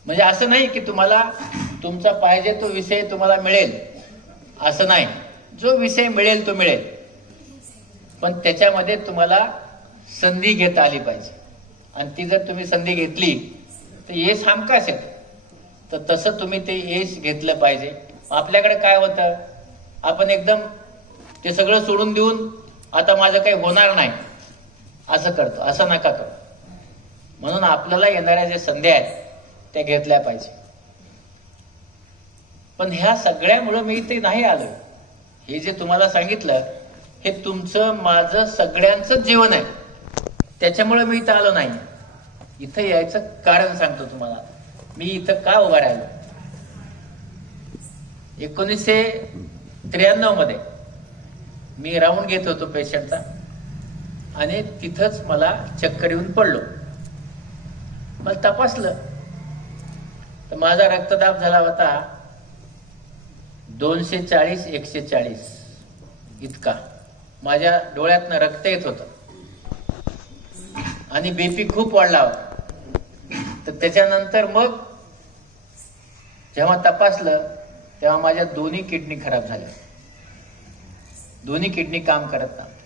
म्हणजे असं नाही की तुम्हाला तुमचा पाहिजे तो विषय तुम्हाला मिळेल, असं नाही. जो विषय मिळेल तो मिळेल, पण त्याच्यामध्ये तुम्हाला संधी घेता आली पाहिजे. आणि ती जर तुम्ही संधी घेतली तर यश हमखास येतं. तर तसं तुम्ही ते यश घेतलं पाहिजे. आपल्याकडे काय होतं, आपण एकदम ते सगळं सोडून देऊन आता माझं काही होणार नाही असं करतो. असं नका करू. म्हणून आपल्याला येणाऱ्या ज्या संधी आहेत त्या घेतल्या पाहिजे. पण ह्या सगळ्यामुळे मी इथे नाही आलो. हे जे तुम्हाला सांगितलं हे तुमचं माझं सगळ्यांचं जीवन आहे, त्याच्यामुळे मी इथं आलो नाही. इथं यायचं कारण सांगतो तुम्हाला. मी इथं का उभा राहिलो. 1993 मध्ये मी राऊंड घेत होतो पेशंटचा आणि तिथंच मला चक्कर येऊन पडलो. मला तपासलं तर माझा रक्तदाब झाला होता 240/140 इतका. माझ्या डोळ्यातनं रक्त येत होतं आणि बीपी खूप वाढला होता. तर त्याच्यानंतर मग जेव्हा तपासलं तेव्हा माझ्या दोन्ही किडनी खराब झाल्या. दोन्ही किडनी काम करत नव्हत्या.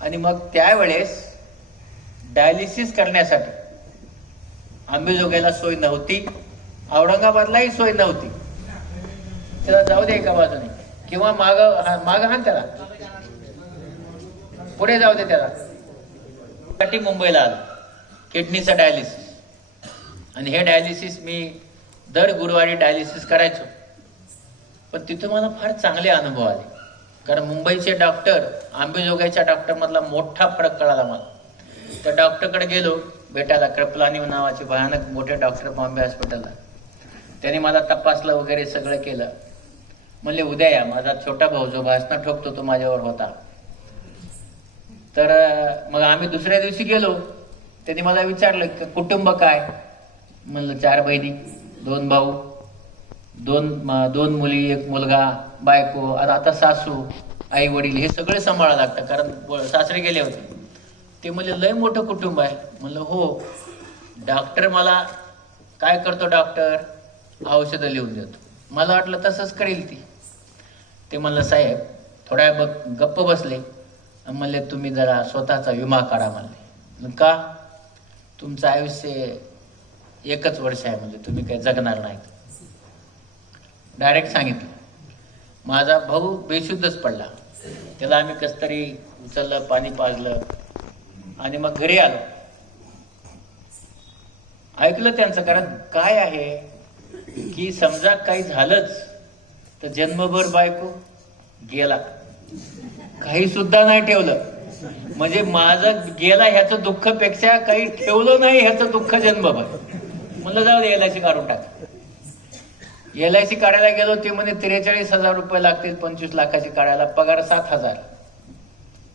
आणि मग त्यावेळेस डायलिसिस करण्यासाठी अंबेजोगाईला सोय नव्हती, औरंगाबादलाही सोय नव्हती. त्याला जाऊ दे एका बाजूने, किंवा माग हाण त्याला, पुढे जाऊ दे त्याला. साठी मुंबईला आलो किडनीचं डायलिसिस. आणि हे डायलिसिस मी दर गुरुवारी डायलिसिस करायचो. पण तिथं मला फार चांगले अनुभव आले. कारण मुंबईचे डॉक्टर अंबेजोगाईच्या डॉक्टर मधला मोठा फरक कळाला मला. त्या डॉक्टरकडे गेलो भेटायला, कृपलानी नावाचे भयानक मोठे डॉक्टर बॉम्बे हॉस्पिटलला. त्यांनी मला तपासलं वगैरे सगळं केलं. म्हणले उद्या या. माझा छोटा भाऊ जो भाषण ठोकतो तो माझ्यावर होता. तर मग आम्ही दुसऱ्या दिवशी गेलो. त्यांनी मला विचारलं की कुटुंब काय. म्हणलं 4 बहिणी, 2 भाऊ, 2 मुली, 1 मुलगा, बायको, आता सासू, आई वडील, हे सगळे सांभाळावं लागतं कारण सासरे गेले होते. ते म्हणले लय मोठं कुटुंब आहे. म्हणलं हो. डॉक्टर मला काय करतो, डॉक्टर औषधं लिहून देतो. मला वाटलं तसंच करेल ती. ते म्हणलं साहेब, थोड्या गप्प बसले. म्हणले तुम्ही जरा स्वतःचा विमा काढा. म्हणले का? तुमचं आयुष्य 1च वर्ष आहे, म्हणजे तुम्ही काही जगणार नाहीत. डायरेक्ट सांगितलं. माझा भाऊ बेशुद्धच पडला. त्याला आम्ही कस तरी उचललं, पाणी पाजलं आणि मग घरी आलो. ऐकलं त्यांचं. कारण काय आहे की समजा काही झालंच तर जन्मभर बायको गेला, काही सुद्धा नाही ठेवलं. म्हणजे माझं गेला ह्याचं दुःख पेक्षा काही ठेवलं नाही ह्याचं दुःख जन्मभर. म्हणलं जाऊ दे LIC काढून टाक. LIC काढायला गेलो, ते म्हणे 43,000 रुपये लागतील 25 लाखाची काढायला, पगार 7,000.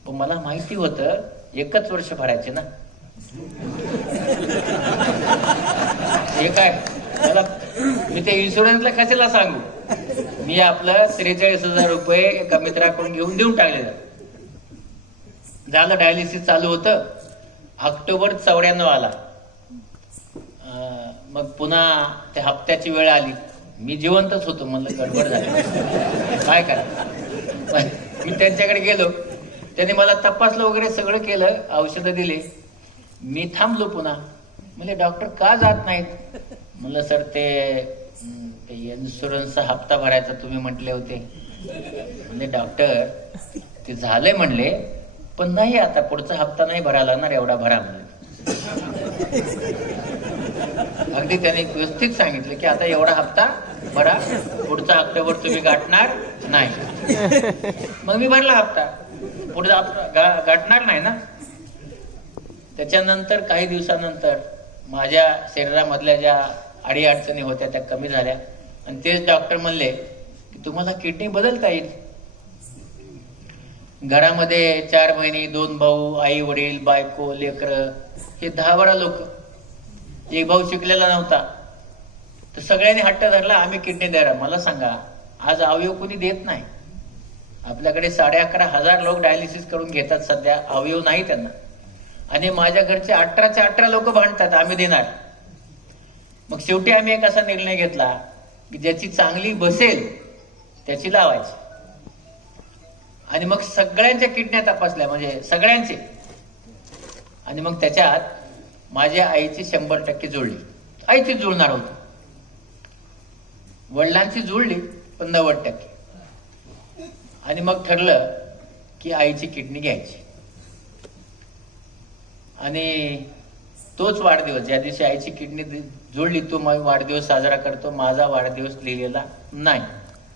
पण मला माहिती होतं 1च वर्ष भरायचे ना. हे काय मला, मी ते इन्शुरन्सला कशाला सांगू. मी आपलं 43,000 रुपये एका मित्राकडून घेऊन देऊन टाकलेलं. झालं, डायलिसिस चालू होतं. ऑक्टोबर 94 आला. मग पुन्हा त्या हप्त्याची वेळ आली. मी जिवंतच होतो. म्हणलं गडबड झाली, काय करा. मी त्यांच्याकडे गेलो. त्यांनी मला तपासलं वगैरे सगळं केलं, औषधं दिले. मी थांबलो पुन्हा. म्हणजे डॉक्टर का जात नाहीत. म्हणलं सर ते इन्शुरन्सचा हप्ता भरायचा तुम्ही म्हटले होते. म्हणजे डॉक्टर ते झालंय म्हणले, पण नाही आता पुढचा हप्ता नाही भरायला लागणार, एवढा भरा म्हणले. अगदी त्याने व्यवस्थित सांगितलं की आता एवढा हप्ता भरा, पुढचा ऑक्टोबर तुम्ही गाठणार नाही. मग मी भरला हप्ता. पुढचा गाठणार नाही ना. त्याच्यानंतर काही दिवसानंतर माझ्या शरीरामधल्या ज्या अडीअडचणी होत्या त्या कमी झाल्या. आणि तेच डॉक्टर म्हणले की तुम्हाला किडनी बदलता येईल. घरामध्ये 4 बहिणी, 2 भाऊ, आई वडील, बायको, लेकरं, हे 10-12 लोक. एक भाऊ शिकलेला नव्हता. तर सगळ्यांनी हट्ट धरला आम्ही किडनी देणार. मला सांगा, आज अवयव कुणी देत नाही. आपल्याकडे 11,500 लोक डायलिसिस करून घेतात सध्या, अवयव नाही त्यांना. आणि माझ्या घरचे 18च्या 18 लोक भांडतात आम्ही देणार. मग शेवटी आम्ही एक असा निर्णय घेतला की ज्याची चांगली बसेल त्याची लावायची. आणि मग सगळ्यांच्या किडन्या तपासल्या, म्हणजे सगळ्यांचे. आणि मग त्याच्यात माझ्या आईची 100% जुळली. आईची जुळणार होती, वडिलांची जुळली पण 90%. आणि मग ठरलं की आईची किडनी घ्यायची. आणि तोच वाढदिवस, ज्या दिवशी आईची किडनी जुळली तो वाढदिवस साजरा करतो. माझा वाढदिवस लिहिलेला नाही.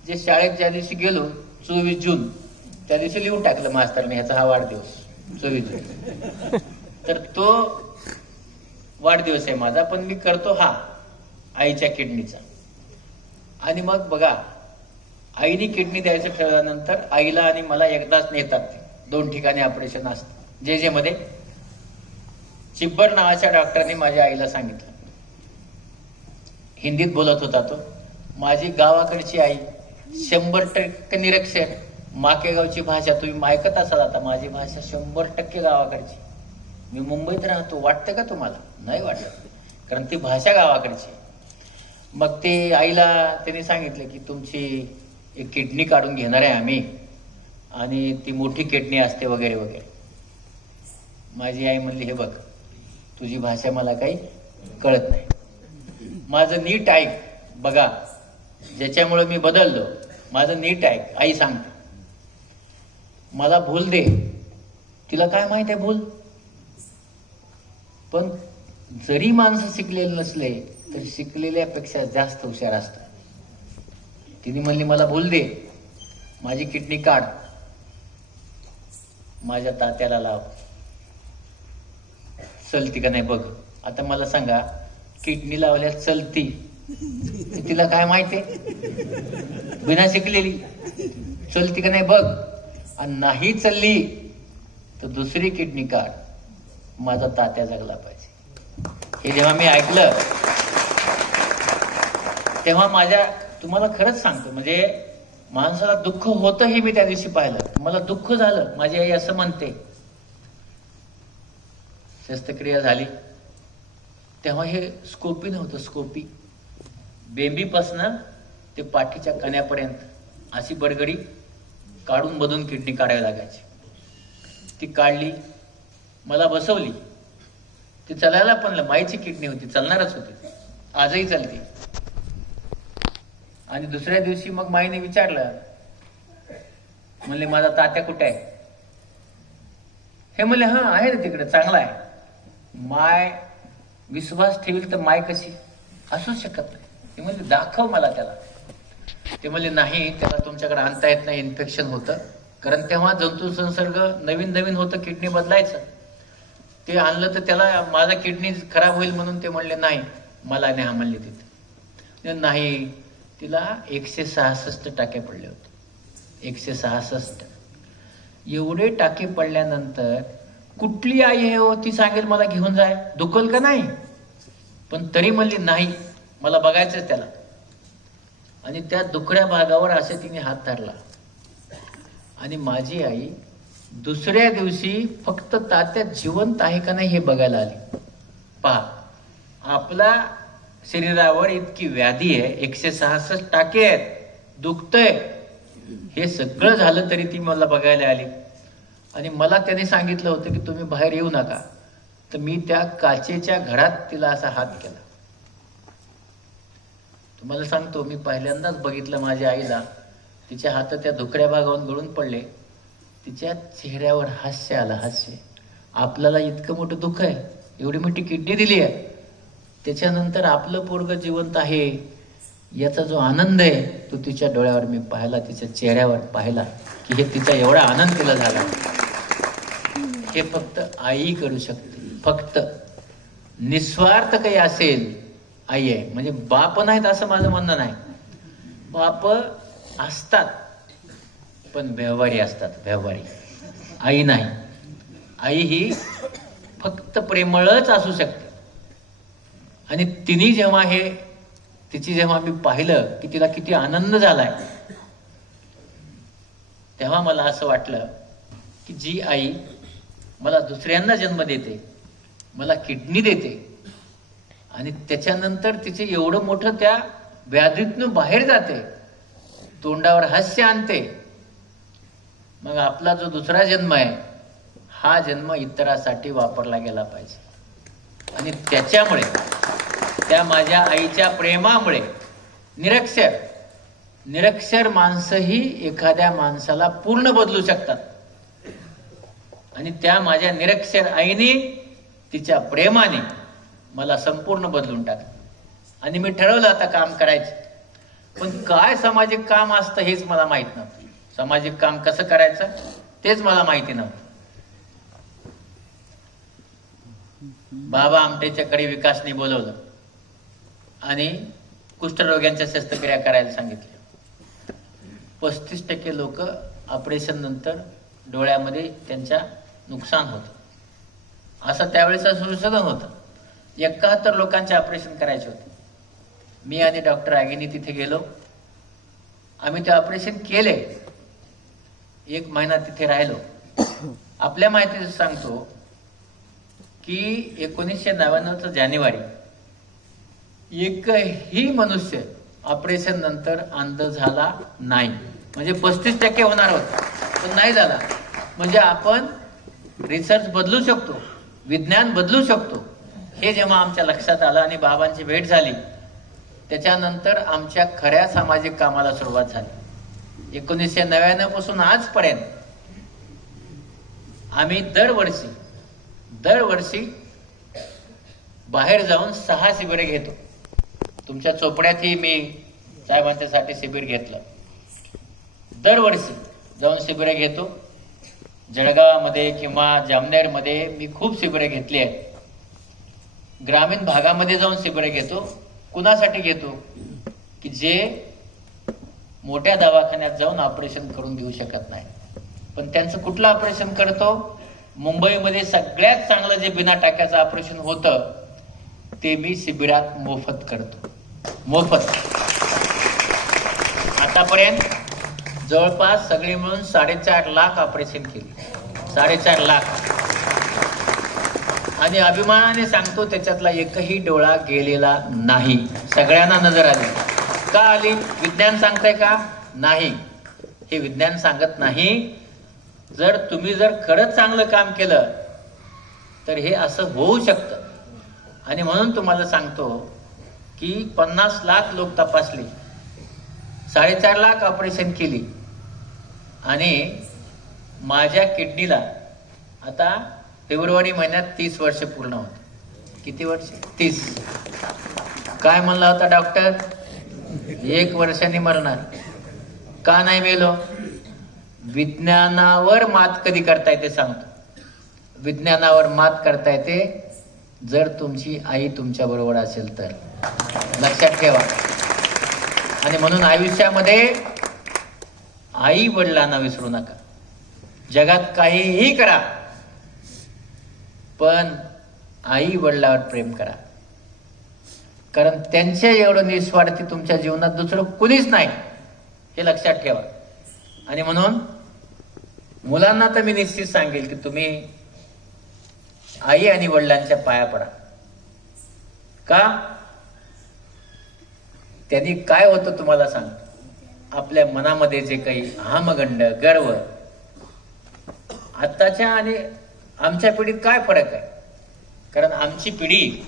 जे शाळेत ज्या दिवशी गेलो 24 जून, त्या दिवशी लिहून टाकलं मास्तरने ह्याचा हा वाढदिवस 24 जून. तर तो वाढदिवस आहे माझा, पण मी करतो हा आईच्या किडनीचा. आणि मग बघा, आईने किडनी द्यायचं ठरवल्यानंतर आईला आणि मला एकदाच नेतात. 2 ठिकाणी ऑपरेशन असतं. जे मध्ये चिब्बर नावाच्या डॉक्टरने माझ्या आईला सांगितलं. हिंदीत बोलत होता तो. माझी गावाकडची आई 100% निरक्षर. माकेगावची भाषा तुम्ही ऐकत असाल आता. माझी भाषा 100% गावाकडची. मी मुंबईत राहतो, वाटतं का तुम्हाला? नाही वाटत, कारण ती भाषा गावाकडची. मग ते आईला त्यांनी सांगितलं की तुमची एक किडनी काढून घेणार आहे आम्ही, आणि ती मोठी किडनी असते वगैरे वगैरे. माझी आई म्हणली हे बघ, तुझी भाषा मला काही कळत नाही, माझं नीट ऐक. बघा, ज्याच्यामुळे मी बदललो, माझं नीट ऐक. आई सांगते मला भूल दे. तिला काय माहित आहे भूल. पण जरी माणसं शिकलेले नसले तर शिकलेल्यापेक्षा जास्त हुशार असतात. तिने म्हणली मला भूल दे, माझी किडनी काढ, माझ्या तात्याला लाव, चलती का नाही बघ. आता मला सांगा, किडनी लावल्या चलती, तिला काय माहितीये? बिना शिकलेली. चलती का नाही बघ, आणि नाही चालली तर दुसरी किडनी काढ, माझा तात्या जगला पाहिजे. हे जेव्हा मी ऐकलं तेव्हा माझ्या, तुम्हाला खरंच सांगतो, म्हणजे माणसाला दुःख होतं हे मी त्या दिवशी पाहिलं. मला दुःख झालं. माझी आई असं म्हणते, शस्त्रक्रिया झाली तेव्हा हे स्कोपी नव्हतं. स्कोपी बेंबीपासनं ते पाठीच्या कण्यापर्यंत अशी बडगडी काढून मधून किडनी काढावी लागायची. ती काढली, मला बसवली. ती चालायला पण, माईची किडनी होती, चालणारच होती, आजही चालते. आणि दुसऱ्या दिवशी मग माईने विचारलं, म्हणले माझा तात्या कुठे आहे? हे म्हणले हा आहे ना तिकडे चांगला आहे. माय विश्वास ठेवील तर माय कशी असूच शकत नाही. ते म्हणले दाखव मला त्याला. ते म्हणले नाही त्याला तुमच्याकडे आणता येत नाही, इन्फेक्शन होतं. कारण तेव्हा जंतू संसर्ग नवीन नवीन होतं, किडनी बदलायचं. ते आणलं तर त्याला माझा किडनी खराब होईल म्हणून ते म्हणले नाही मला न्या म्हणले. तिथे नाही, तिला 166 टाके पडले होते. 166 एवढे टाके पडल्यानंतर कुठली आई आहे हो ती सांगेल मला घेऊन जाय, दुखल का नाही. पण तरी म्हणली नाही मला बघायचं त्याला. आणि त्या दुखड्या भागावर असे तिने हात धरला. आणि माझी आई दुसऱ्या दिवशी फक्त तात्या जिवंत आहे का नाही हे बघायला आली. पहा, आपला शरीरावर इतकी व्याधी आहे, 166 टाके आहेत, दुखतंय, हे सगळं झालं तरी ती मला बघायला आली. आणि मला त्याने सांगितलं होतं की तुम्ही बाहेर येऊ नका. तर मी त्या काचेच्या घरात तिला असा हात केला. तुम्हाला सांगतो, मी पहिल्यांदाच बघितलं माझ्या आईला. तिच्या हात त्या दुखड्या भागावरून गळून पडले. तिच्या चेहऱ्यावर हास्य आलं, हास्य. आपल्याला इतकं मोठं दुःख आहे, एवढी मोठी किडनी दिली आहे, त्याच्यानंतर आपलं पोरग जिवंत आहे याचा जो आनंद आहे तो तिच्या डोळ्यावर मी पाहिला, तिच्या चेहऱ्यावर पाहिला की हे तिचा एवढा आनंद तिला झाला. हे फक्त आई करू शकते. फक्त निस्वार्थ काही असेल आई आहे. म्हणजे बाप नाहीत असं माझं म्हणणं नाही. बाप असतात पण व्यवहारी असतात, व्यवहारी. आई नाही. आई ही फक्त प्रेमळच असू शकते. आणि तिने जेव्हा तिची जेव्हा मी पाहिलं की तिला किती आनंद झालाय, तेव्हा मला असं वाटलं की जी आई मला दुसऱ्यांना जन्म देते, मला किडनी देते आणि त्याच्यानंतर तिचे एवढं मोठं त्या व्याधीतून बाहेर जाते, तोंडावर हास्य आणते, मग आपला जो दुसरा जन्म आहे हा जन्म इतरासाठी वापरला गेला पाहिजे. आणि त्याच्यामुळे, त्या माझ्या आईच्या प्रेमामुळे निरक्षर माणसंही एखाद्या माणसाला पूर्ण बदलू शकतात. आणि त्या माझ्या निरक्षर आईने तिच्या प्रेमाने मला संपूर्ण बदलून टाकलं. आणि मी ठरवलं आता काम करायचं. पण काय सामाजिक काम असतं हेच मला माहित नव्हतं. सामाजिक काम कसं करायचं तेच मला माहिती नव्हतं. बाबा आमटेच्याकडे विकासने बोलवलं आणि कुष्ठरोग्यांच्या शस्त्रक्रिया करायला सांगितल्या. 35% लोक ऑपरेशन नंतर डोळ्यामध्ये त्यांच्या नुकसान होतं. असं त्यावेळेचं संशोधन होतं. 71 लोकांचे ऑपरेशन करायचे होते. मी आणि डॉक्टर आगिनी तिथे गेलो. आम्ही ते ऑपरेशन केले. 1 महिना तिथे राहिलो. आपल्या माहितीचं सांगतो की 1999 जानेवारी एकही मनुष्य ऑपरेशन नंतर अंध झाला नाही. म्हणजे 35% होणार होता पण नाही झाला. म्हणजे आपण रिसर्च बदलू शकतो, विज्ञान बदलू शकतो, हे जेव्हा आमच्या लक्षात आलं आणि बाबांची भेट झाली त्याच्यानंतर आमच्या खऱ्या सामाजिक कामाला सुरुवात झाली. 1999 पासून आजपर्यंत आम्ही दरवर्षी बाहेर जाऊन 6 शिबिरे घेतो. तुमच्या चोपड्यातही मी साहेबांच्यासाठी शिबिर घेतलं. दरवर्षी जाऊन शिबिरे घेतो. जळगावमध्ये किंवा जामनेरमध्ये मी खूप शिबिरे घेतली आहेत. ग्रामीण भागामध्ये जाऊन शिबिरे घेतो. कुणासाठी घेतो की जे मोठ्या दवाखान्यात जाऊन ऑपरेशन करून घेऊ शकत नाही. पण त्यांचं कुठलं ऑपरेशन करतो? मुंबईमध्ये सगळ्यात चांगलं जे बिना टाक्याचं ऑपरेशन होतं ते मी शिबिरात मोफत करतो. मोफत. आतापर्यंत जवळपास सगळे मिळून 4.5 लाख ऑपरेशन केली. 4.5 लाख. आणि अभिमानाने सांगतो त्याच्यातला एकही डोळा गेलेला नाही. सगळ्यांना नजर आली. का आली? विज्ञान सांगतंय का? नाही. हे विज्ञान सांगत नाही. जर तुम्ही खरंच चांगलं काम केलं तर हे असं होऊ शकतं. आणि म्हणून तुम्हाला सांगतो की 50 लाख लोक तपासले, 4.5 लाख ऑपरेशन केली आणि माझ्या किडनीला आता फेब्रुवारी महिन्यात 30 वर्ष पूर्ण होत. किती वर्ष? 30. काय म्हणला होता डॉक्टर? 1 वर्षाने मरणार. का नाही मेलो? विज्ञानावर मात कधी करता येते सांगतो. विज्ञानावर मात करता येते जर तुमची आई तुमच्या बरोबर असेल तर. लक्षात ठेवा. आणि म्हणून आयुष्यामध्ये आई वडिलांना विसरू नका. जगात काहीही करा पण आई वडिलांवर प्रेम करा. कारण त्यांच्या एवढं निस्वार्थी तुमच्या जीवनात दुसरं कुणीच नाही, हे लक्षात ठेवा. आणि म्हणून मुलांना तर मी निश्चित सांगेल की तुम्ही आई आणि वडिलांच्या पाया पडा. का? त्यांनी काय होतं तुम्हाला सांग. आपल्या मनामध्ये जे काही अहमगंड, गर्व, आत्ताच्या आणि आमच्या पिढीत काय फरक आहे? कारण आमची पिढी,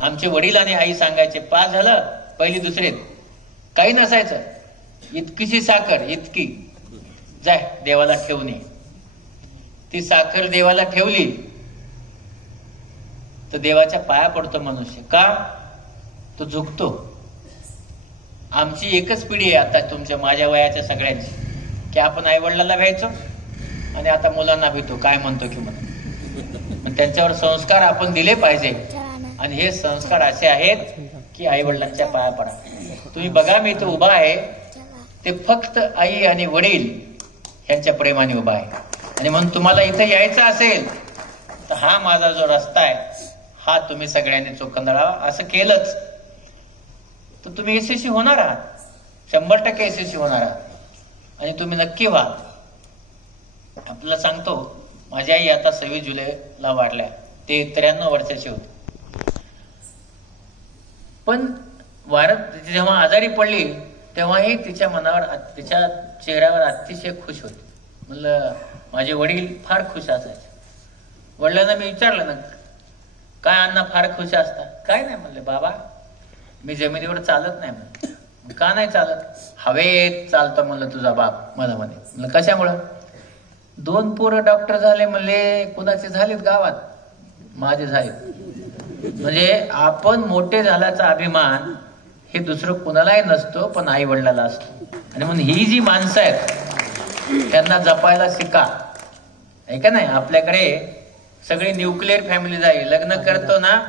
आमचे वडील आणि आई सांगायचे, पास झालं पहिली दुसरीत, काही नसायचं, इतकीशी साखर, इतकी, जाय देवाला ठेवून ये. ती साखर देवाला ठेवली तर देवाच्या पाया पडतो मनुष्य. का? तो झुकतो. आमची एकच पिढी आहे आता तुमच्या माझ्या वयाच्या सगळ्यांची, की आपण आई वडिलांना भ्यायचो आणि आता मुलांना भीतो, काय म्हणतो की म्हणून. त्यांच्यावर संस्कार आपण दिले पाहिजे. आणि हे संस्कार असे आहेत की आई वडिलांच्या पाया पडा. तुम्ही बघा, मी इथे उभा आहे ते फक्त आई आणि वडील यांच्या प्रेमाने उभा आहे. आणि म्हणून तुम्हाला इथे यायचं असेल तर हा माझा जो रस्ता आहे हा तुम्ही सगळ्यांनी चोखंदळावा. असं केलंच तर तुम्ही यशस्वी होणार आहात, 100% यशस्वी होणार आहात. आणि तुम्ही नक्की व्हा. आपल्याला सांगतो, माझी आई आता 26 जुलैला वारल्या. ते 93 वर्षाची होती. पण वारत जेव्हा आजारी पडली तेव्हाही तिच्या मनावर, तिच्या चेहऱ्यावर अतिशय खुश होती. म्हणलं माझे वडील फार खुश असायचे. वडिलांना मी विचारलं ना, काय अण्णा फार खुश असतात? काय नाही म्हणले, बाबा मी जमिनीवर चालत नाही म्हणलं. का नाही चालत? हवेत चालतो म्हणलं तुझा बाप मला म्हणे. म्हणलं कशामुळं? 2 पोरं डॉक्टर झाले म्हणले. कुणाचे झालेत गावात? माझे झाले. म्हणजे आपण मोठे झाल्याचा अभिमान हे दुसरं कुणालाही नसतो, पण आई वडिलाला असतो. आणि म्हणून ही जी माणसं आहेत त्यांना जपायला शिका. आहे का नाही? आपल्याकडे सगळी न्यूक्लिअर फॅमिली जाईल, लग्न करतो ना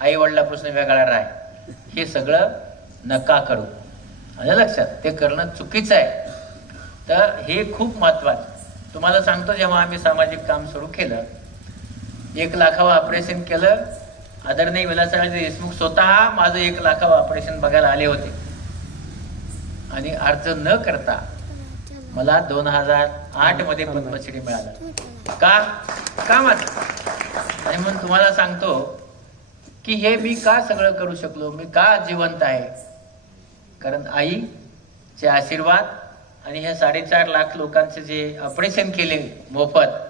आई वडिलापासून वेगळा राह, हे सगळं नका करू. आलं लक्षात? ते करणं चुकीचं आहे. तर हे खूप महत्वाचं. तुम्हाला सांगतो, जेव्हा आम्ही सामाजिक काम सुरू केलं, 1 लाखावं ऑपरेशन केलं. आदरणीय विलासरावजी देशमुख स्वतः माझं 1 लाखावं ऑपरेशन बघायला आले होते. आणि अर्ज न करता मला 2008 मध्ये पद्मश्री मिळाला. का मात्र? आणि म्हणून तुम्हाला सांगतो की हे मी का सगळं करू शकलो, मी का जिवंत आहे? कारण आईचे आशीर्वाद आणि ह्या 4.5 लाख लोकांचे जे ऑपरेशन केले मोफत,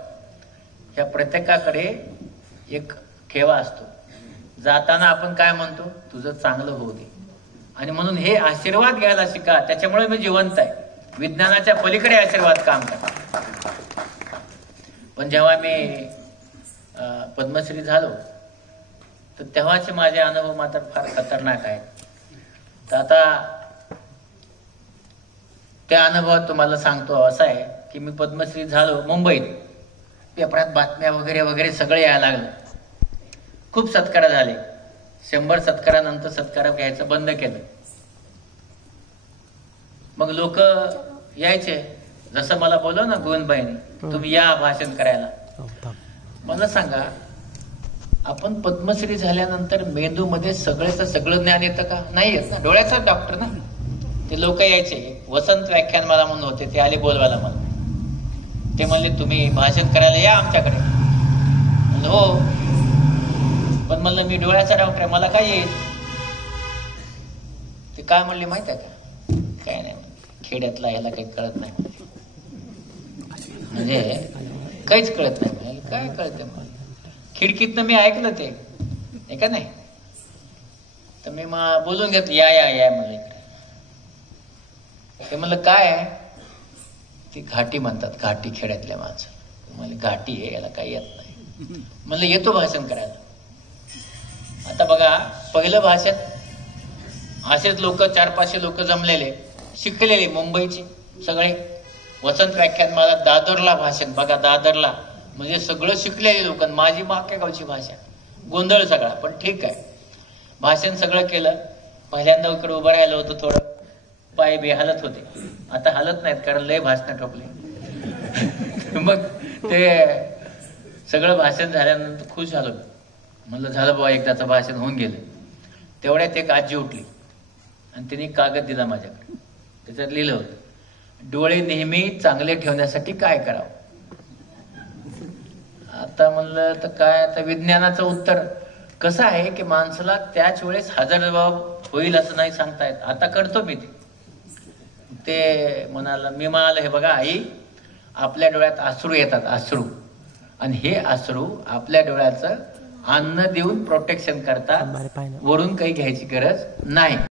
ह्या प्रत्येकाकडे एक ठेवा असतो. जाताना आपण काय म्हणतो? तुझं चांगलं होऊ दे. आणि म्हणून हे आशीर्वाद घ्यायला शिका. त्याच्यामुळे मी जिवंत आहे. विज्ञानाच्या पलीकडे आशीर्वाद काम करतात. पण जेव्हा मी पद्मश्री झालो तर तेव्हाचे माझे अनुभव मात्र फार खतरनाक आहेत. तर आता त्या अनुभवात तुम्हाला सांगतो. असं आहे की मी पद्मश्री झालो मुंबईत, पेपरात बातम्या वगैरे वगैरे सगळे यायला लागले. खूप सत्कार झाले. 100 सत्कारानंतर सत्कार घ्यायचं बंद केलं. मग लोक यायचे, जसं मला बोलव ना गोविंदबाईंनी, तुम्ही या भाषण करायला. मला सांगा, आपण पद्मश्री झाल्यानंतर मेंदूमध्ये सगळ्याचं सगळं ज्ञान येतं का? नाही येत ना. डोळ्याचा डॉक्टर ना. ते लोक यायचे, वसंत व्याख्यान मला म्हणून होते, ते आले बोलवायला मला. ते म्हणले तुम्ही भाषण करायला या आमच्याकडे. म्हणलं हो. पण म्हणलं मी डोळ्याचा डॉक्टर आहे, मला काय येईल? ते काय म्हणले माहित आहे का? काय नाही, खेड्यातला याला काही कळत नाही, म्हणजे काहीच कळत नाही. काय कळतं मला? खिडकीतनं मी ऐकलं ते का नाही. तर मी बोलून घेतलं, या या या म्हणलं इकडे. ते म्हणलं काय आहे? ती घाटी म्हणतात, घाटी खेड्यातल्या माणसं. मला घाटी आहे, याला काही येत नाही. म्हणलं येतो भाषण करायला. आता बघा, पहिलं भाषण असेच लोक 400-500 लोक जमलेले, शिकलेले मुंबईचे सगळे. वसंत व्याख्यान मला दादरला भाषण, बघा दादरला, म्हणजे सगळं शिकलेले लोक. माझी मागच्या गावची भाषा, गोंधळ सगळा, पण ठीक आहे. भाषण सगळं केलं. पहिल्यांदा इकडे उभं राहिलं होतं, थोडं पाय बे हालत होते. आता हालत नाहीत, कारण लय भाषण ठोकले. मग ते सगळं भाषण झाल्यानंतर खुश झालो. म्हणलं झालं बाबा, एकदाचं भाषण होऊन गेलं. तेवढ्यात एक आजी उठली आणि तिने कागद दिला माझ्याकडे. त्याच्यात लिहिलं होतं, डोळे नेहमी चांगले ठेवण्यासाठी काय करावं. आता म्हणलं तर काय, आता विज्ञानाचं उत्तर कसं आहे की माणसाला त्याच वेळेस हजर जबाब होईल असं नाही सांगता येत. आता करतो मी ते म्हणाला, मी म्हणाला, हे बघा आई, आपल्या डोळ्यात अश्रू येतात, अश्रू, आणि हे अश्रू आपल्या डोळ्याचं अन्न देऊन प्रोटेक्शन करतात, वरून काही घ्यायची गरज नाही.